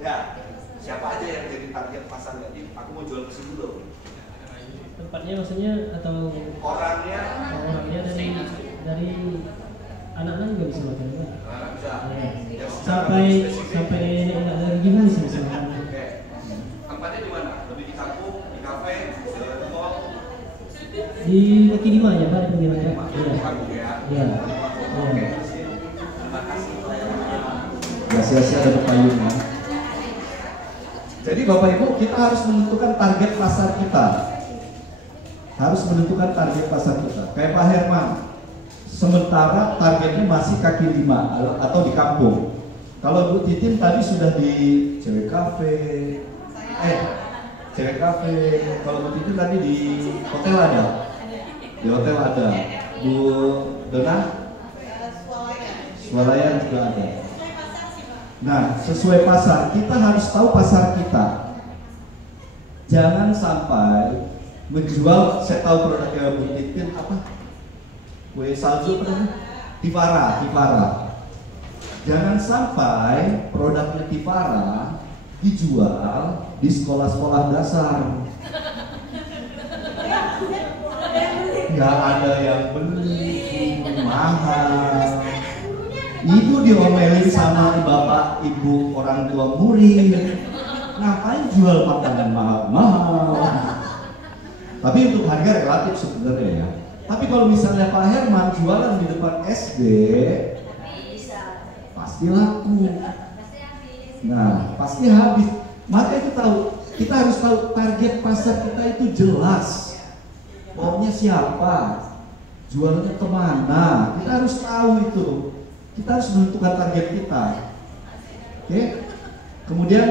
Ya, siapa aja yang jadi target pasar? Jadi aku mau jual ke sini dulu. Tempatnya maksudnya atau Orangnya dari anak-anak juga bisa makan kan? bisa. Ya. Sampai nenek dari gimana sih bisa makan? Oke. Tempatnya di mana? Lebih di kampung, di kafe, di mall? Di kaki lima ya Pak, di pinggir aja. Iya. Iya. Oke. Terima kasih. Gak sia-sia dapat payungnya. Jadi Bapak Ibu, kita harus menentukan target pasar kita. Harus menentukan target pasar kita. Kayak Pak Herman, sementara targetnya masih kaki lima atau di kampung. Kalau Bu Titin tadi sudah di CW Cafe, Cewek Cafe. Kalau waktu itu tadi di hotel ada. Di hotel ada. Bu Dona? Swalayan juga ada. Nah, sesuai pasar, kita harus tahu pasar kita. Jangan sampai menjual, saya tahu produknya Bu Titin apa? Kue salju apa namanya? Tivara. Jangan sampai produknya Tivara dijual di sekolah-sekolah dasar. Nggak ada yang beli, mahal. Itu diomelin sama bapak, ibu, orang tua murid. Ngapain jual makanan mahal-mahal? Tapi untuk harga relatif sebenarnya ya. Tapi kalau misalnya Pak Herman jualan di depan SD, pasti laku. Nah, pasti habis. Maka itu kita harus tahu target pasar kita itu jelas. Maunya siapa? Jualnya kemana? Kita harus tahu itu. Kita harus menentukan target kita. Oke? Kemudian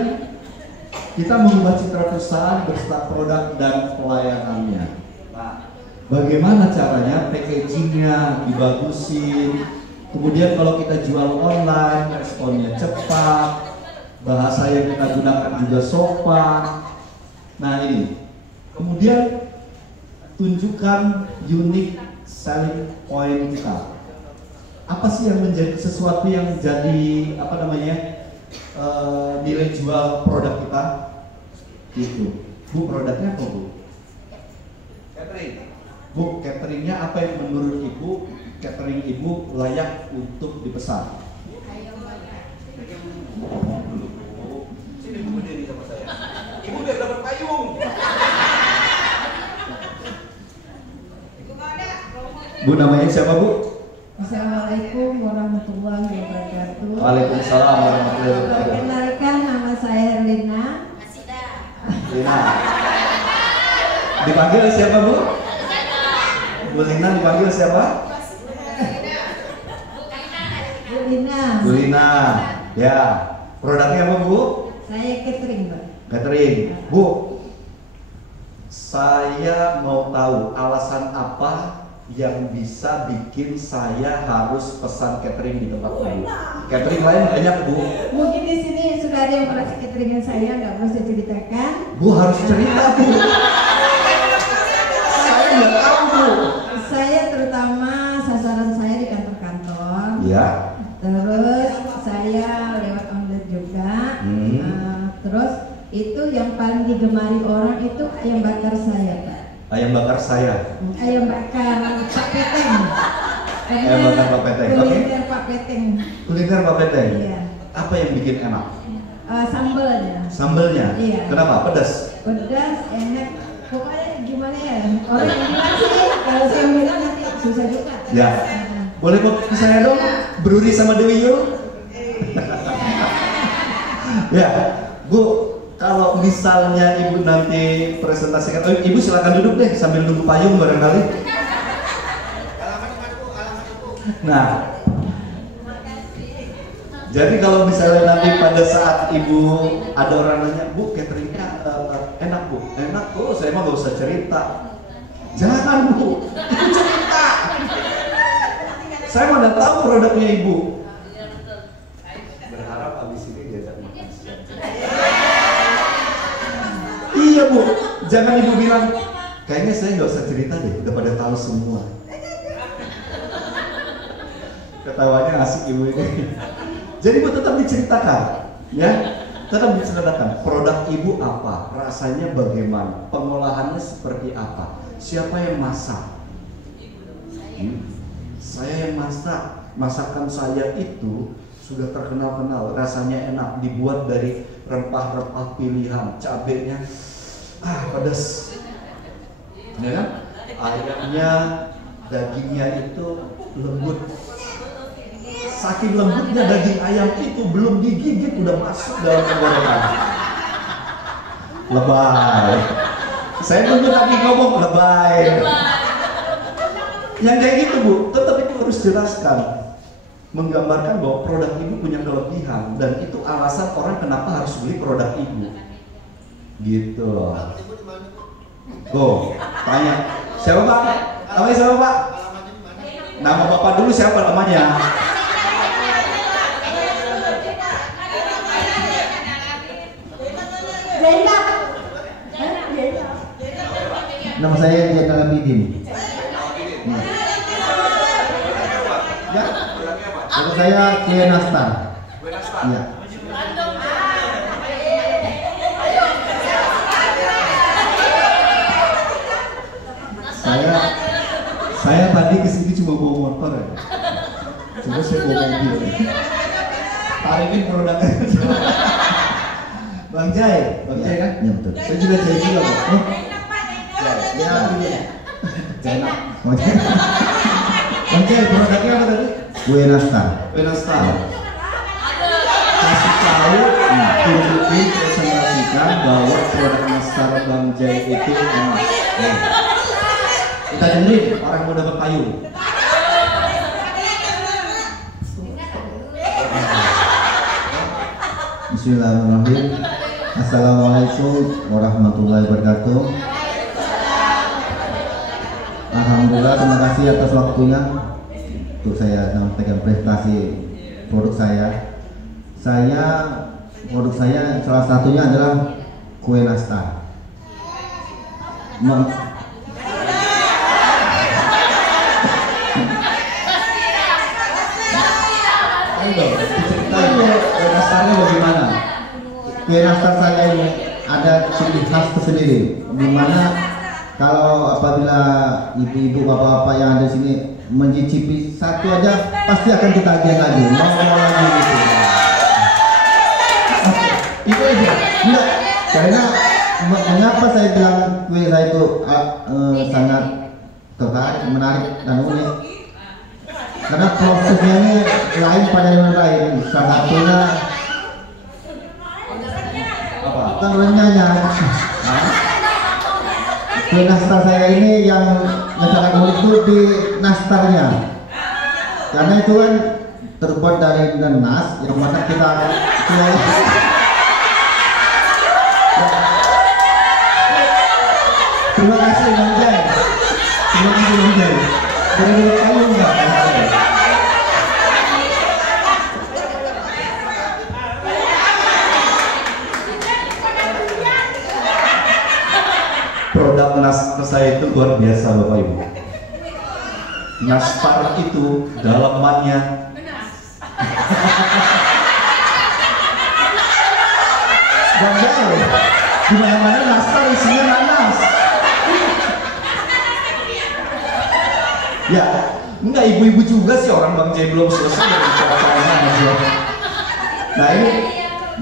kita mengubah citra perusahaan berserta produk dan pelayanannya. Nah, bagaimana caranya? Packagingnya dibagusin. Kemudian kalau kita jual online, responnya cepat, bahasa yang kita gunakan juga sopan. Nah ini. Kemudian tunjukkan unique selling point kita. Apa sih yang menjadi sesuatu yang jadi nilai jual produk kita? Itu. Bu, produknya apa Bu? Catering. Bu, cateringnya apa yang menurut Ibu catering Ibu layak untuk dipesan? Sini Bu berdiri sama saya. Ibu biar dapat payung. Bu, namanya siapa Bu? Assalamualaikum warahmatullahi wabarakatuh. Waalaikumsalam warahmatullahi wabarakatuh. Perkenalkan, nama saya Herlina. Lina. Dipanggil siapa Bu? Bu Lina dipanggil siapa? Bu Lina. Bu Lina. Ya. Produknya apa Bu? Saya catering, Pak. Catering. Bu, saya mau tahu alasan apa yang bisa bikin saya harus pesan catering di tempat Bu. Catering lain banyak Bu. Mungkin di sini sudah ada yang merasa cateringan saya, nggak perlu saya ceritakan. Bu harus cerita Bu. Saya nggak tahu Bu. Saya terutama sasaran saya di kantor-kantor. Iya. Terus saya lewat online juga. Terus itu yang paling digemari orang itu ayam bakar saya, Pak. Ayam bakar saya. Ayam bakar Pak Peteng. Ayam bakar Pak Peteng. Oke. Kuliner Pak Peteng. Kuliner Pak Peteng. Iya. Apa yang bikin enak? Sambelnya. Sambelnya. Iya. Kenapa? Pedas. Pedas, enak. Pokoknya gimana ya? Orang yang bilang sih, kalau saya bilang nanti susah juga. Ya. Boleh foto saya dong? Bruri sama Dewi Yul? Ya, Bu. Kalau misalnya Ibu nanti presentasikan, Ibu silakan duduk deh sambil nunggu payung barangkali. Nah, jadi kalau misalnya nanti pada saat Ibu ada orang nanya, Bu cateringnya enak Bu, enak Bu, saya mah gak usah cerita. Jangan Bu, itu cerita. Saya mau tahu produknya Ibu. Berharap habis ini diajak makan siang. Iya Bu, jangan Ibu bilang, kayaknya saya nggak usah cerita deh, udah pada tahu semua. Ketawanya asik Ibu ini. Jadi Bu tetap diceritakan, ya, tetap diceritakan. Produk Ibu apa, rasanya bagaimana, pengolahannya seperti apa, siapa yang masak? Saya yang masak. Masakan saya itu sudah terkenal-kenal, rasanya enak, dibuat dari rempah-rempah pilihan, cabenya pedas, ya kan? Ayamnya, dagingnya itu lembut. Saking lembutnya daging ayam itu belum digigit udah masuk dalam tenggorokan. Lebay. Saya nunggu tadi ngomong lebay. Yang kayak gitu Bu, tetap itu harus jelaskan, menggambarkan bahwa produk Ibu punya kelebihan dan itu alasan orang kenapa harus beli produk Ibu. Gitu loh. Go, tanya. Siapa Pak? Namanya siapa Pak? Nama Bapak dulu siapa namanya? Nama saya Zainal Abidin. Ya. Nama saya Kue Nastar. Ya. Saya tadi kesini cuma bawa motor ya. Cuma saya bawa mobil. Tarikin produknya. Bang Jai kan? Ya betul. Saya juga Jai juga Bang. Oh. Ya, ya. Enak. Bang Jai produknya apa tadi? Kue Nastar. Kue Nastar. Kasih tahu, tunjukin, presentasikan bahwa produk Nastar Bang Jai itu enak. Kita dengerin orang mau dapat payung. Bismillahirrahmanirrahim. Assalamualaikum warahmatullahi wabarakatuh. Alhamdulillah, terima kasih atas waktunya untuk saya sampaikan prestasi produk saya. Produk saya salah satunya adalah kue nastar. Ceritain kue nastarnya bagaimana? Kue nastar saya ini ada ciri khas tersendiri, dimana kalau apabila ibu-ibu bapak-bapak yang ada di sini mencicipi satu aja pasti akan ditagih lagi, mau lagi gitu. Itu aja. Enggak, karena mengapa saya bilang kue saya itu sangat tertarik, menarik dan unik? Karena prosesnya ini lain pada yang lain. Salah satunya Apa? bukan renyahnya. Kue nastar saya ini yang sangat unik itu di nastarnya. Karena itu kan terbuat dari nanas yang mana kita Terima kasih Bang Jai. Terima kasih Bang Jai. Boleh payung nggak? Produk nastar saya itu luar biasa Bapak Ibu. Nastar itu dalamannya Bang Jai, di mana-mana nastar isinya nanas. Ya, enggak ibu-ibu juga sih, orang Bang Jai belum selesai dari cara nanas ya. Nah ini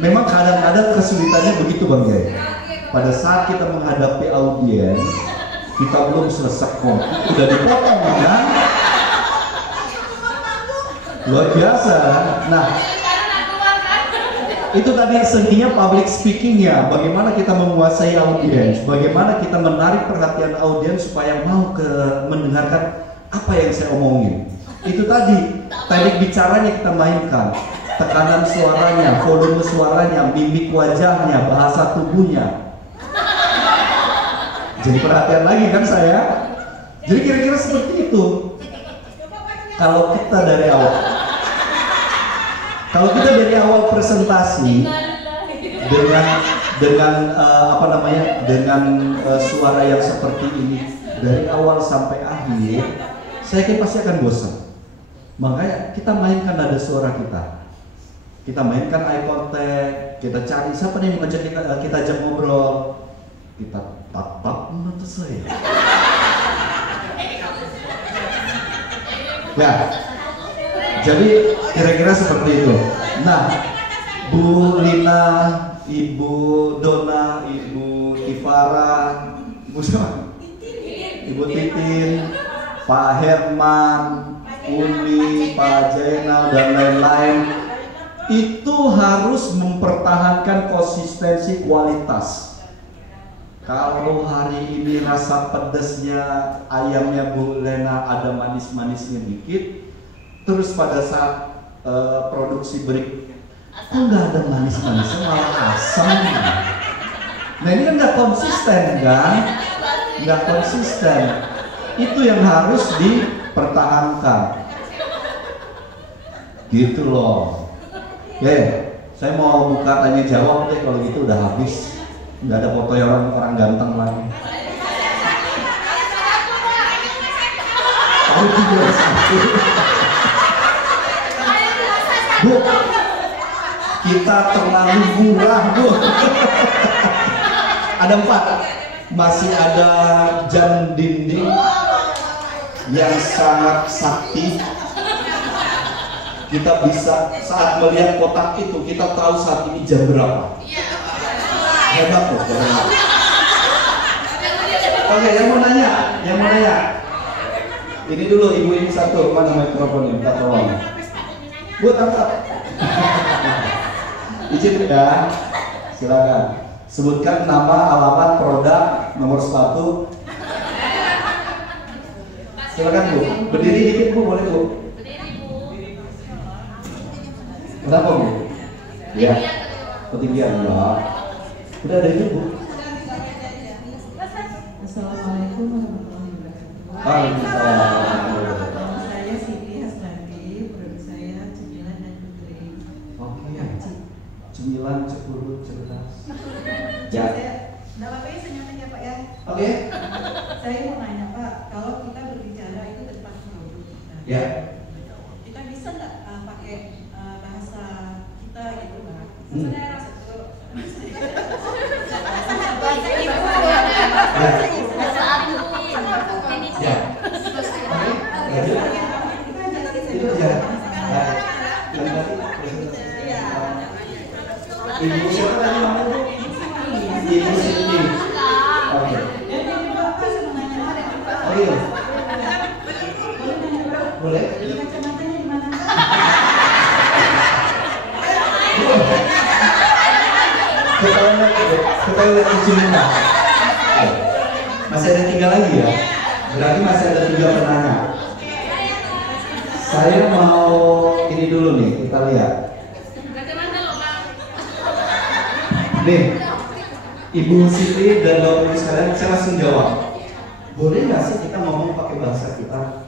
memang kadang-kadang kesulitannya begitu Bang Jai. Pada saat kita menghadapi audiens, kita belum selesai kok, udah dipotong kan? Luar biasa. Nah, itu tadi seninya public speaking-nya, bagaimana kita menguasai audiens, bagaimana kita menarik perhatian audiens supaya mau mendengarkan apa yang saya omongin. Itu tadi teknik bicaranya kita mainkan, tekanan suaranya, volume suaranya, mimik wajahnya, bahasa tubuhnya. Jadi perhatian lagi kan saya. Jadi kira-kira seperti itu. Kalau kita dari awal presentasi dengan suara yang seperti ini dari awal sampai akhir, saya kira pasti akan bosan. Makanya kita mainkan nada suara kita. Kita mainkan eye contact, kita cari siapa nih yang mengajak kita ajak ngobrol. Kita tatap mata saya. Ya, jadi kira-kira seperti itu. Nah, Bu Lina, Ibu Dona, Ibu Tifara, Ibu Titin, Pak Herman, Uni, Pak Jainal dan lain-lain, itu harus mempertahankan konsistensi kualitas. Kalau hari ini rasa pedasnya ayamnya Bu Lena ada manis-manisnya dikit, terus pada saat produksi berikutnya kok nggak ada manis-manisnya, malah asam. Nah ini kan nggak konsisten kan? Nggak konsisten. Itu yang harus dipertahankan. Gitu loh. Oke, saya mau buka tanya jawab deh, kalau gitu udah habis. Nggak ada foto orang ganteng lagi. Bu, kita terlalu murah, Bu. Ada 4. Masih ada jam dinding yang sangat sakti. Kita bisa saat melihat kotak itu, kita tahu saat ini jam berapa. Hebat loh. Oke, yang mau nanya. Ini dulu ibu ini satu, mana mikrofonnya? Minta tolong. Bu, tangkap. Izin ya, silakan. Sebutkan nama, alamat, produk, nomor sepatu. Silakan Bu. Berdiri dikit Bu, boleh Bu. Kenapa Bu? Ya. Ketinggian ya. Udah ada itu Bu. Assalamualaikum warahmatullahi wabarakatuh. Waalaikumsalam. Nama saya Siti Hasnati, produk saya cemilan dan putri. Oke. Cemilan, cepurut, cerdas. Ya. Nggak apa-apa senyum-senyum Pak ya. Oke. Saya mau nanya Pak, kalau kita berbicara itu tentang produk kita. Ya. Kita bisa nggak pakai bahasa kita gitu Pak? Ya. Itu aja. Ibu siapa tadi namanya? Ibu Siti. Oke. Oh iya. Boleh? Kacamatanya di mana? Kita lihat di sini. Masih ada 3 lagi ya. Berarti masih ada 3 penanya. Saya mau ini dulu nih, kita lihat. Nih, Ibu Siti dan Bapak Ibu sekalian, saya langsung jawab. Boleh nggak sih kita ngomong pakai bahasa kita?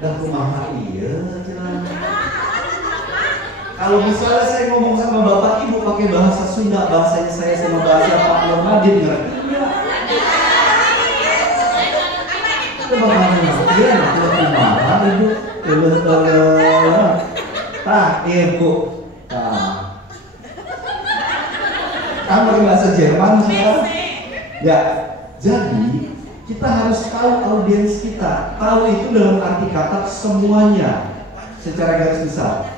Dan kumaha iya, jangan. Kalau misalnya saya ngomong sama Bapak Ibu pakai bahasa Sunda, bahasanya saya sama bahasa Pak Nurmadin, ngerti nggak? Itu bagaimana? Iya, itu kumaha Ibu. Ibu. Kamu pakai bahasa Jerman sekarang? Ya, jadi kita harus tahu audiens kita. Tahu itu dalam arti kata semuanya secara garis besar.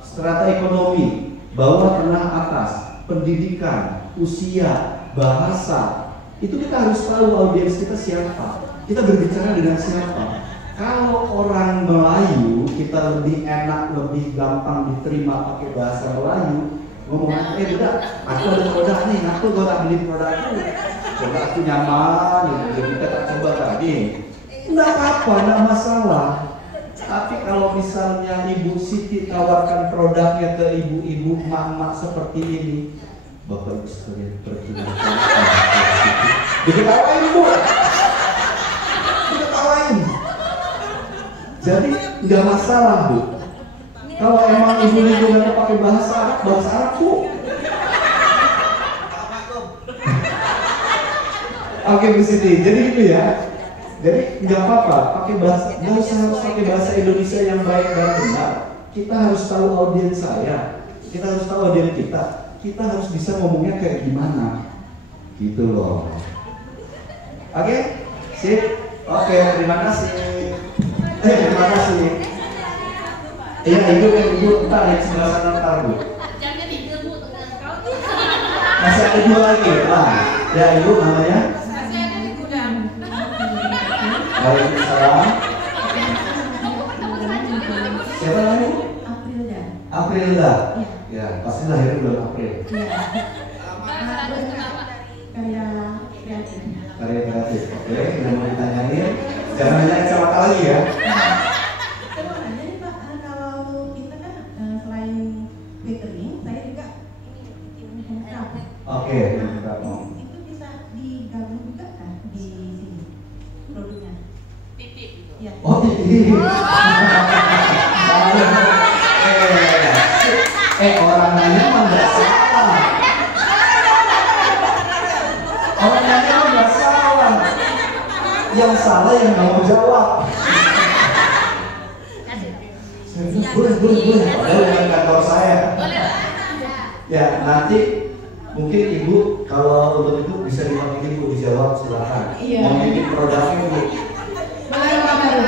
Strata ekonomi, bawah, tengah, atas, pendidikan, usia, bahasa. Itu kita harus tahu audiens kita siapa. Kita berbicara dengan siapa. Kalau orang Melayu, kita lebih enak, lebih gampang diterima pakai bahasa Melayu. Ngomong, udah, aku ada produk nih, aku tak beli produk aku. Produk aku nyaman, jadi kita tak coba tadi. Enggak apa-apa, enggak masalah. Tapi kalau misalnya Ibu Siti tawarkan produknya ke ibu-ibu, mak-mak seperti ini, Bapak Ibu sekalian perkenalkan diketawain Bu, diketawain. Jadi nggak masalah Bu. Kalau emang ibu-ibu nggak pakai bahasa Arab Bu. Oke Bu Siti, jadi gitu ya. Jadi nggak apa-apa, pakai bahasa, nggak usah harus pakai bahasa Indonesia yang baik dan benar. Kita harus tahu audiens saya, kita harus tahu audiens kita. Kita harus bisa ngomongnya kayak gimana, gitu loh. Oke, sip. Oke, terima kasih. Terima kasih. Iya, ibu ntar di sebelah sana ntar Bu. Masih ada 2 lagi, lah. Ya Ibu namanya? Waalaikumsalam. Siapa namanya? Aprilda. Aprilda. Ya, pasti lahirnya bulan April. Karya kreatif. Oke, yang mau ditanyain, jangan nanya kacamata lagi ya. Saya mau nanya nih Pak, kalau kita kan selain catering, saya juga ini bikin home craft. Oke, kita mau. Itu Iya. Oh titip. Orang nanya mah nggak salah. Orang nanya mah nggak salah. Yang salah yang nggak mau jawab. Boleh. Padahal dengan kantor saya. Ya nanti mungkin ibu kalau untuk itu bisa dipanggil ibu dijawab silakan. Iya. Mau bikin produknya bu. Boleh Pak Baru.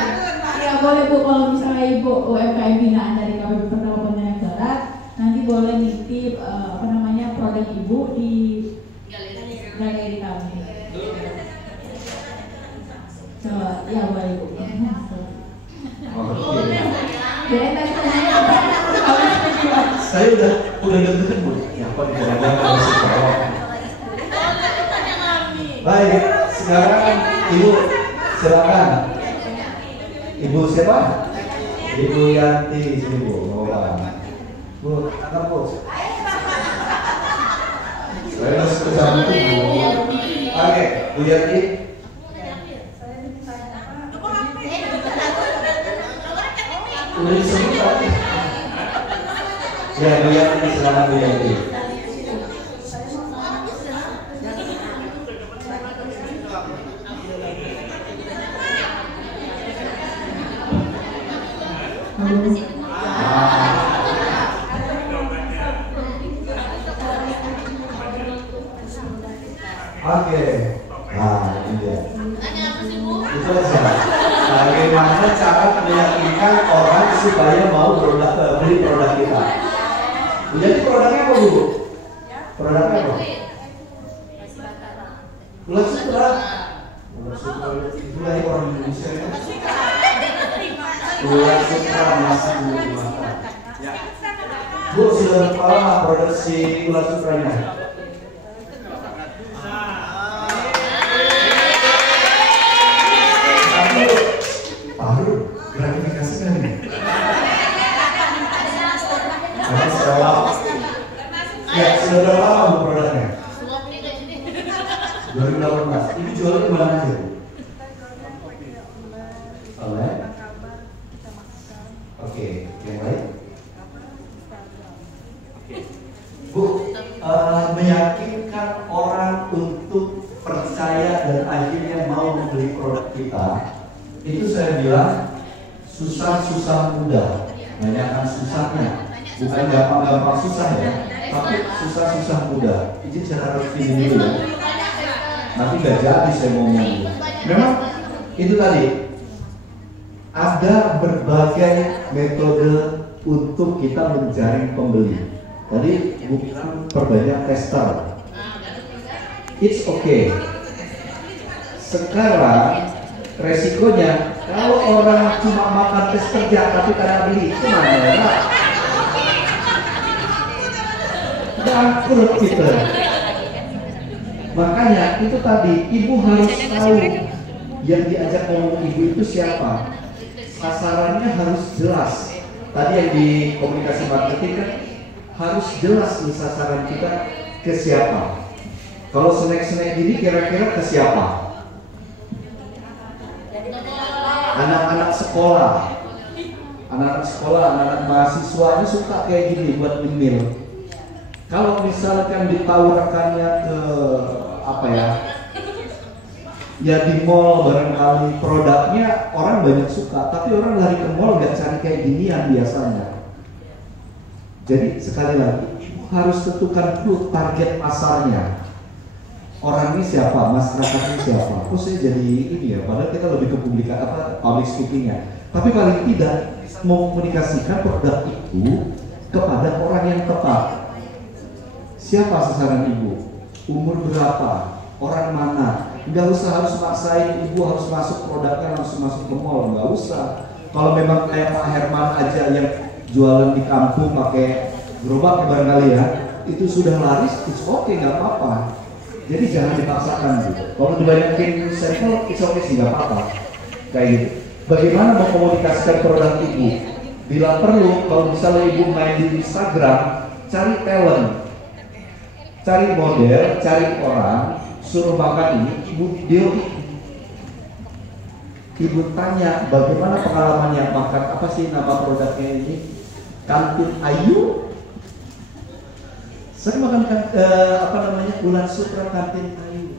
Ya boleh Bu, kalau misalnya Ibu UMKM binaan dari KPP Pertama Pontianak Barat, nanti boleh nitip produk Ibu di galeri kami. Coba, ya boleh Bu. Jadi tadi tanya apa? Saya udah deg-degan bu. Ya apa dikira-kira harus jawab. Baik, sekarang ibu silakan. Ibu siapa? Ibu Yanti sini bu. Bu, angkat bu. Saya harus bersama bu. Oke, Bu Yanti. Udah disebut tadi. Ya, Bu Yanti, silakan Bu Yanti. Oke, nah ini dia. Itu aja. Bagaimana cara meyakinkan orang supaya mau beli produk kita? Jadi produknya apa bu? Produknya apa? Gula sutra. Itu lagi orang Indonesia itu. Gula sutra nasi gula. Bu sudah berapa produksi gula sutranya? Gratifikasikan ini. Ya, sudah berapa lama bu produknya? 2018. Ini jualnya di mana aja? Oleh? Oke, yang lain? Bu, meyakinkan orang untuk percaya dan akhirnya mau membeli produk kita, itu saya bilang susah-susah mudah. Banyakkan susahnya, bukan gampang-gampang susah ya, tapi susah-susah mudah. Izin saya harus ini dulu ya. Nanti gak jadi saya ngomong. Memang itu tadi ada berbagai metode untuk kita menjaring pembeli. Tadi bukan perbanyak tester. It's okay. Sekarang resikonya kalau orang cuma makan tes kerja tapi tidak beli, itu mana? Bangkrut kita. Makanya itu tadi ibu harus tahu yang diajak ngomong ibu itu siapa. Sasarannya harus jelas. Tadi yang di komunikasi marketing kan harus jelas nih sasaran kita ke siapa. Kalau snack-snack ini kira-kira ke siapa? Anak-anak sekolah, anak-anak mahasiswa ini suka kayak gini buat nyemil. Kalau misalkan ditawarkannya ke apa ya di mall barangkali produknya orang banyak suka, tapi orang lari ke mall nggak cari kayak ginian biasanya. Jadi sekali lagi ibu harus tentukan dulu target pasarnya. Orang ini siapa, masyarakat ini siapa? Terus saya jadi ini ya, padahal kita lebih ke public speakingnya. Tapi paling tidak mengkomunikasikan produk itu kepada orang yang tepat. Siapa sasaran ibu? Umur berapa? Orang mana? Nggak usah harus maksain ibu harus masuk produknya langsung masuk ke mall, nggak usah. Kalau memang kayak Pak Herman aja yang jualan di kampung pakai gerobak barangkali ya, itu sudah laris, it's okay, nggak apa-apa. Jadi jangan dipaksakan gitu. Kalau dibanyakin sampel, it's okay sih, nggak apa-apa. Kayak gitu. Bagaimana mengkomunikasikan produk ibu? Bila perlu, kalau misalnya ibu main di Instagram, cari talent, cari model, cari orang, suruh makan ini, ibu video. Ibu tanya bagaimana pengalamannya makan apa sih nama produknya ini? Kantin Ayu. Saya makan apa namanya Ulat Sutra Kantin Ayu.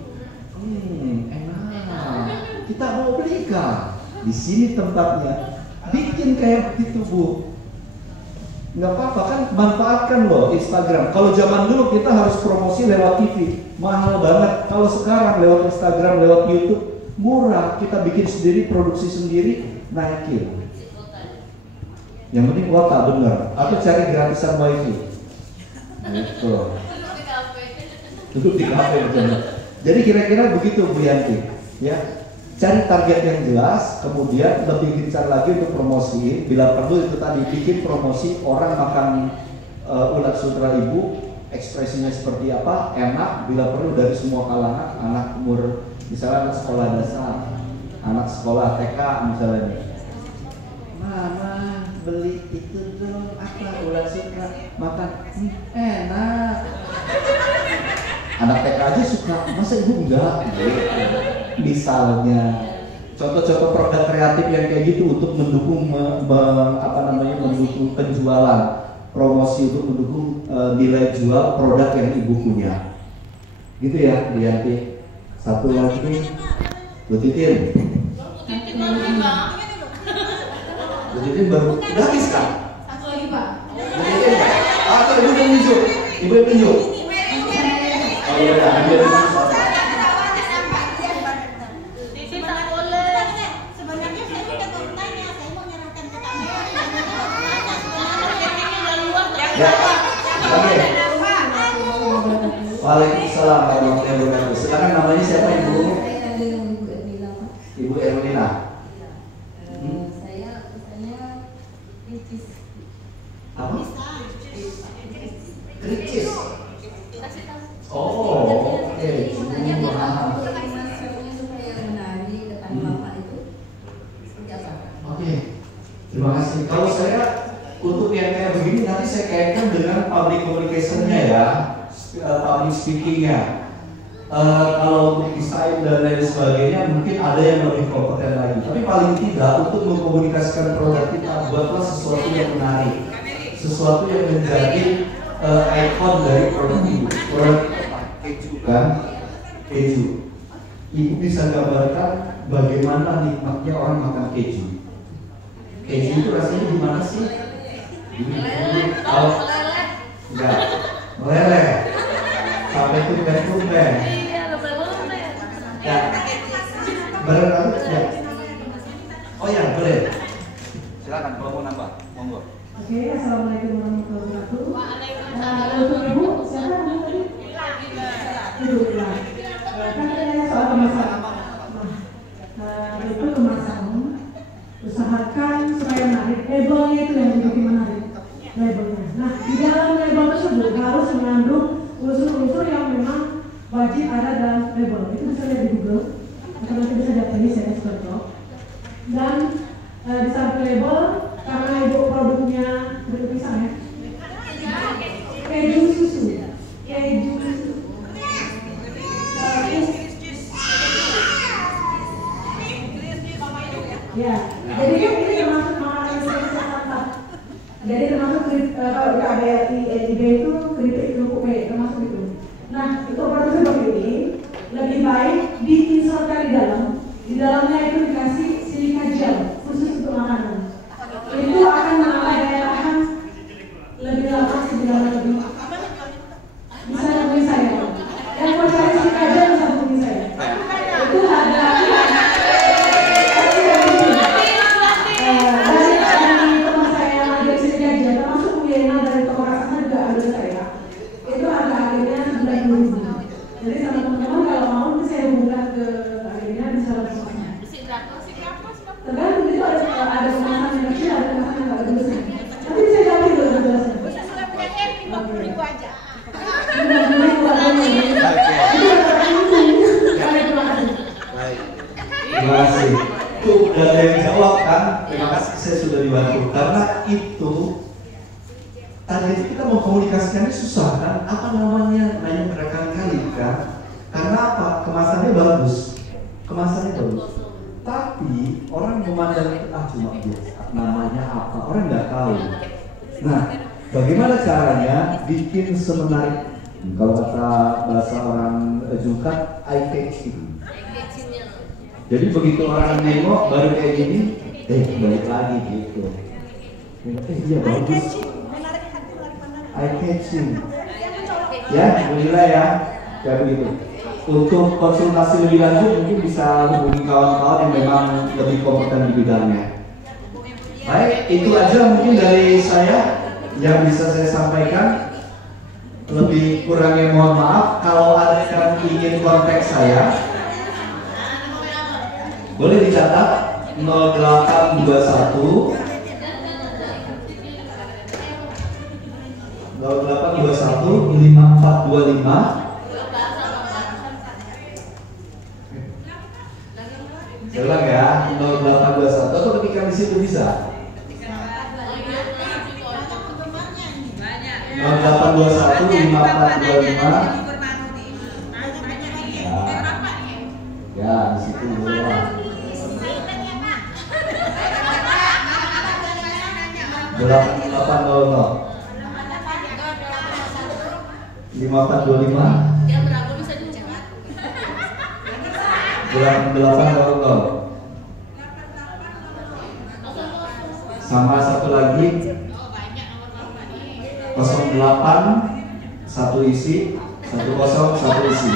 Enak. Kita mau beli kah? Di sini tempatnya. Bikin kayak begitu Bu. Nggak apa-apa kan, manfaatkan loh Instagram. Kalau zaman dulu kita harus promosi lewat TV, mahal banget. Kalau sekarang lewat Instagram, lewat YouTube, murah. Kita bikin sendiri, produksi sendiri, naikin. Yang penting kuota bener. Atau cari gratisan wifi. Gitu. Duduk di kafe betul. Jadi kira-kira begitu Bu Yanti, ya. Cari target yang jelas, kemudian lebih gencar lagi untuk promosi. Bila perlu itu tadi bikin promosi orang makan ulat sutra ibu, ekspresinya seperti apa, enak. Bila perlu dari semua kalangan, anak umur misalnya anak sekolah dasar, anak sekolah TK misalnya. Mama beli itu dong, apa ulat sutra, makan enak. Anak TK aja suka, masa ibu enggak? Misalnya, contoh-contoh produk kreatif yang kayak gitu untuk mendukung mendukung penjualan, promosi untuk mendukung nilai jual produk yang ibu punya. Gitu ya, Dianti. Satu lagi, Bu Titin. Bu Titin baru habis kan? Satu lagi Pak. Bu Titin, ibu yang tunjuk, ibu yang tunjuk. Oh iya, ibu yang tunjuk. Sebenarnya saya udah bertanya, saya mau nyerahkan ke kamera. Ya, oke. Waalaikumsalam warahmatullahi wabarakatuh. Silakan, namanya siapa Ibu? Ibu Erlina. Saya pesannya kritis. Apa? Kritis. Oh, oke. Tanya bahwa animasinya supaya menarik depan bapak itu seperti apa? Oke. Terima kasih. Kalau saya untuk yang kayak begini nanti saya kaitkan dengan public communication-nya ya, public speaking-nya. Kalau untuk desain dan lain sebagainya mungkin ada yang lebih kompeten lagi. Tapi paling tidak untuk mengkomunikasikan produk kita, buatlah sesuatu yang menarik, sesuatu yang menjadi ikon dari produk ibu. Produk keju kan, keju. Ibu bisa gambarkan bagaimana nikmatnya orang makan keju. Keju itu rasanya gimana sih? Kalau enggak, meleleh sampai tumben-tumben. Ya, barangkali ya. Oh ya, boleh. Silakan kalau mau nambah, monggo. Oke, assalamualaikum warahmatullahi wabarakatuh. Untuk ibu, siapa namanya tadi? Ibu Ila. Kan tanya soal kemasan. Itu kemasan. Usahakan supaya menarik. Labelnya itu yang bikin menarik. Labelnya. Nah, di dalam label tersebut harus mengandung unsur-unsur yang memang wajib ada dalam label. Itu bisa lihat di Google. Atau nanti bisa lihat ini saya contoh. Dan di samping label, karena ibu produknya berpisah ya. Keju susu. Keju susu. Ya, jadi ini termasuk makanan yang sehat. Jadi termasuk kalau di ABRI itu keripik kerupuk termasuk itu. Nah, itu produk seperti ini lebih baik diinsertkan di dalam. Di dalamnya itu dikasih silika gel khusus untuk makanan. Itu akan menambah daya tahan lebih lama sebulan lebih. Bisa hubungi saya. Yang mau cari silika gel bisa hubungi saya. Itu ada. Jadi sama teman-teman kalau mau nanti saya hubungkan ke akhirnya bisa langsung. Tergantung itu ada kemasan yang kecil, ada kemasan yang agak besar. Nanti saya jawab dulu jelasnya. Terima kasih. Itu udah ada yang jawab kan? Terima kasih, saya sudah dibantu. Karena itu tadi kita mau komunikasikannya susah kan? Apa namanya? Nanya berkali-kali kan? Karena apa? Kemasannya bagus. Kemasannya bagus. Tapi memandang cuma biasa, namanya apa, orang nggak tahu. Nah, bagaimana caranya bikin semenarik, kalau kata bahasa orang Jukat, eye catching. Jadi begitu orang nengok baru kayak gini, balik lagi gitu. Iya bagus. Eye catching. Ya, alhamdulillah ya, kayak begitu. Untuk konsultasi lebih lanjut mungkin bisa hubungi kawan-kawan yang memang lebih kompeten di bidangnya. Baik, itu aja mungkin dari saya yang bisa saya sampaikan. Lebih kurangnya mohon maaf. Kalau ada yang ingin kontak saya, boleh dicatat 0821 5425. Saya ulang ya, 0821 atau ketika di situ bisa. 0821 5425. Ya, di situ boleh. 8800 5425. Jam berapa bisa dicatat? 8800. Sama satu lagi 08 satu isi 10 satu isi.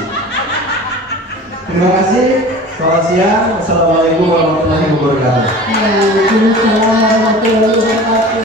Terima kasih. Selamat siang. Assalamualaikum warahmatullahi wabarakatuh. Waalaikumsalam warahmatullahi wabarakatuh.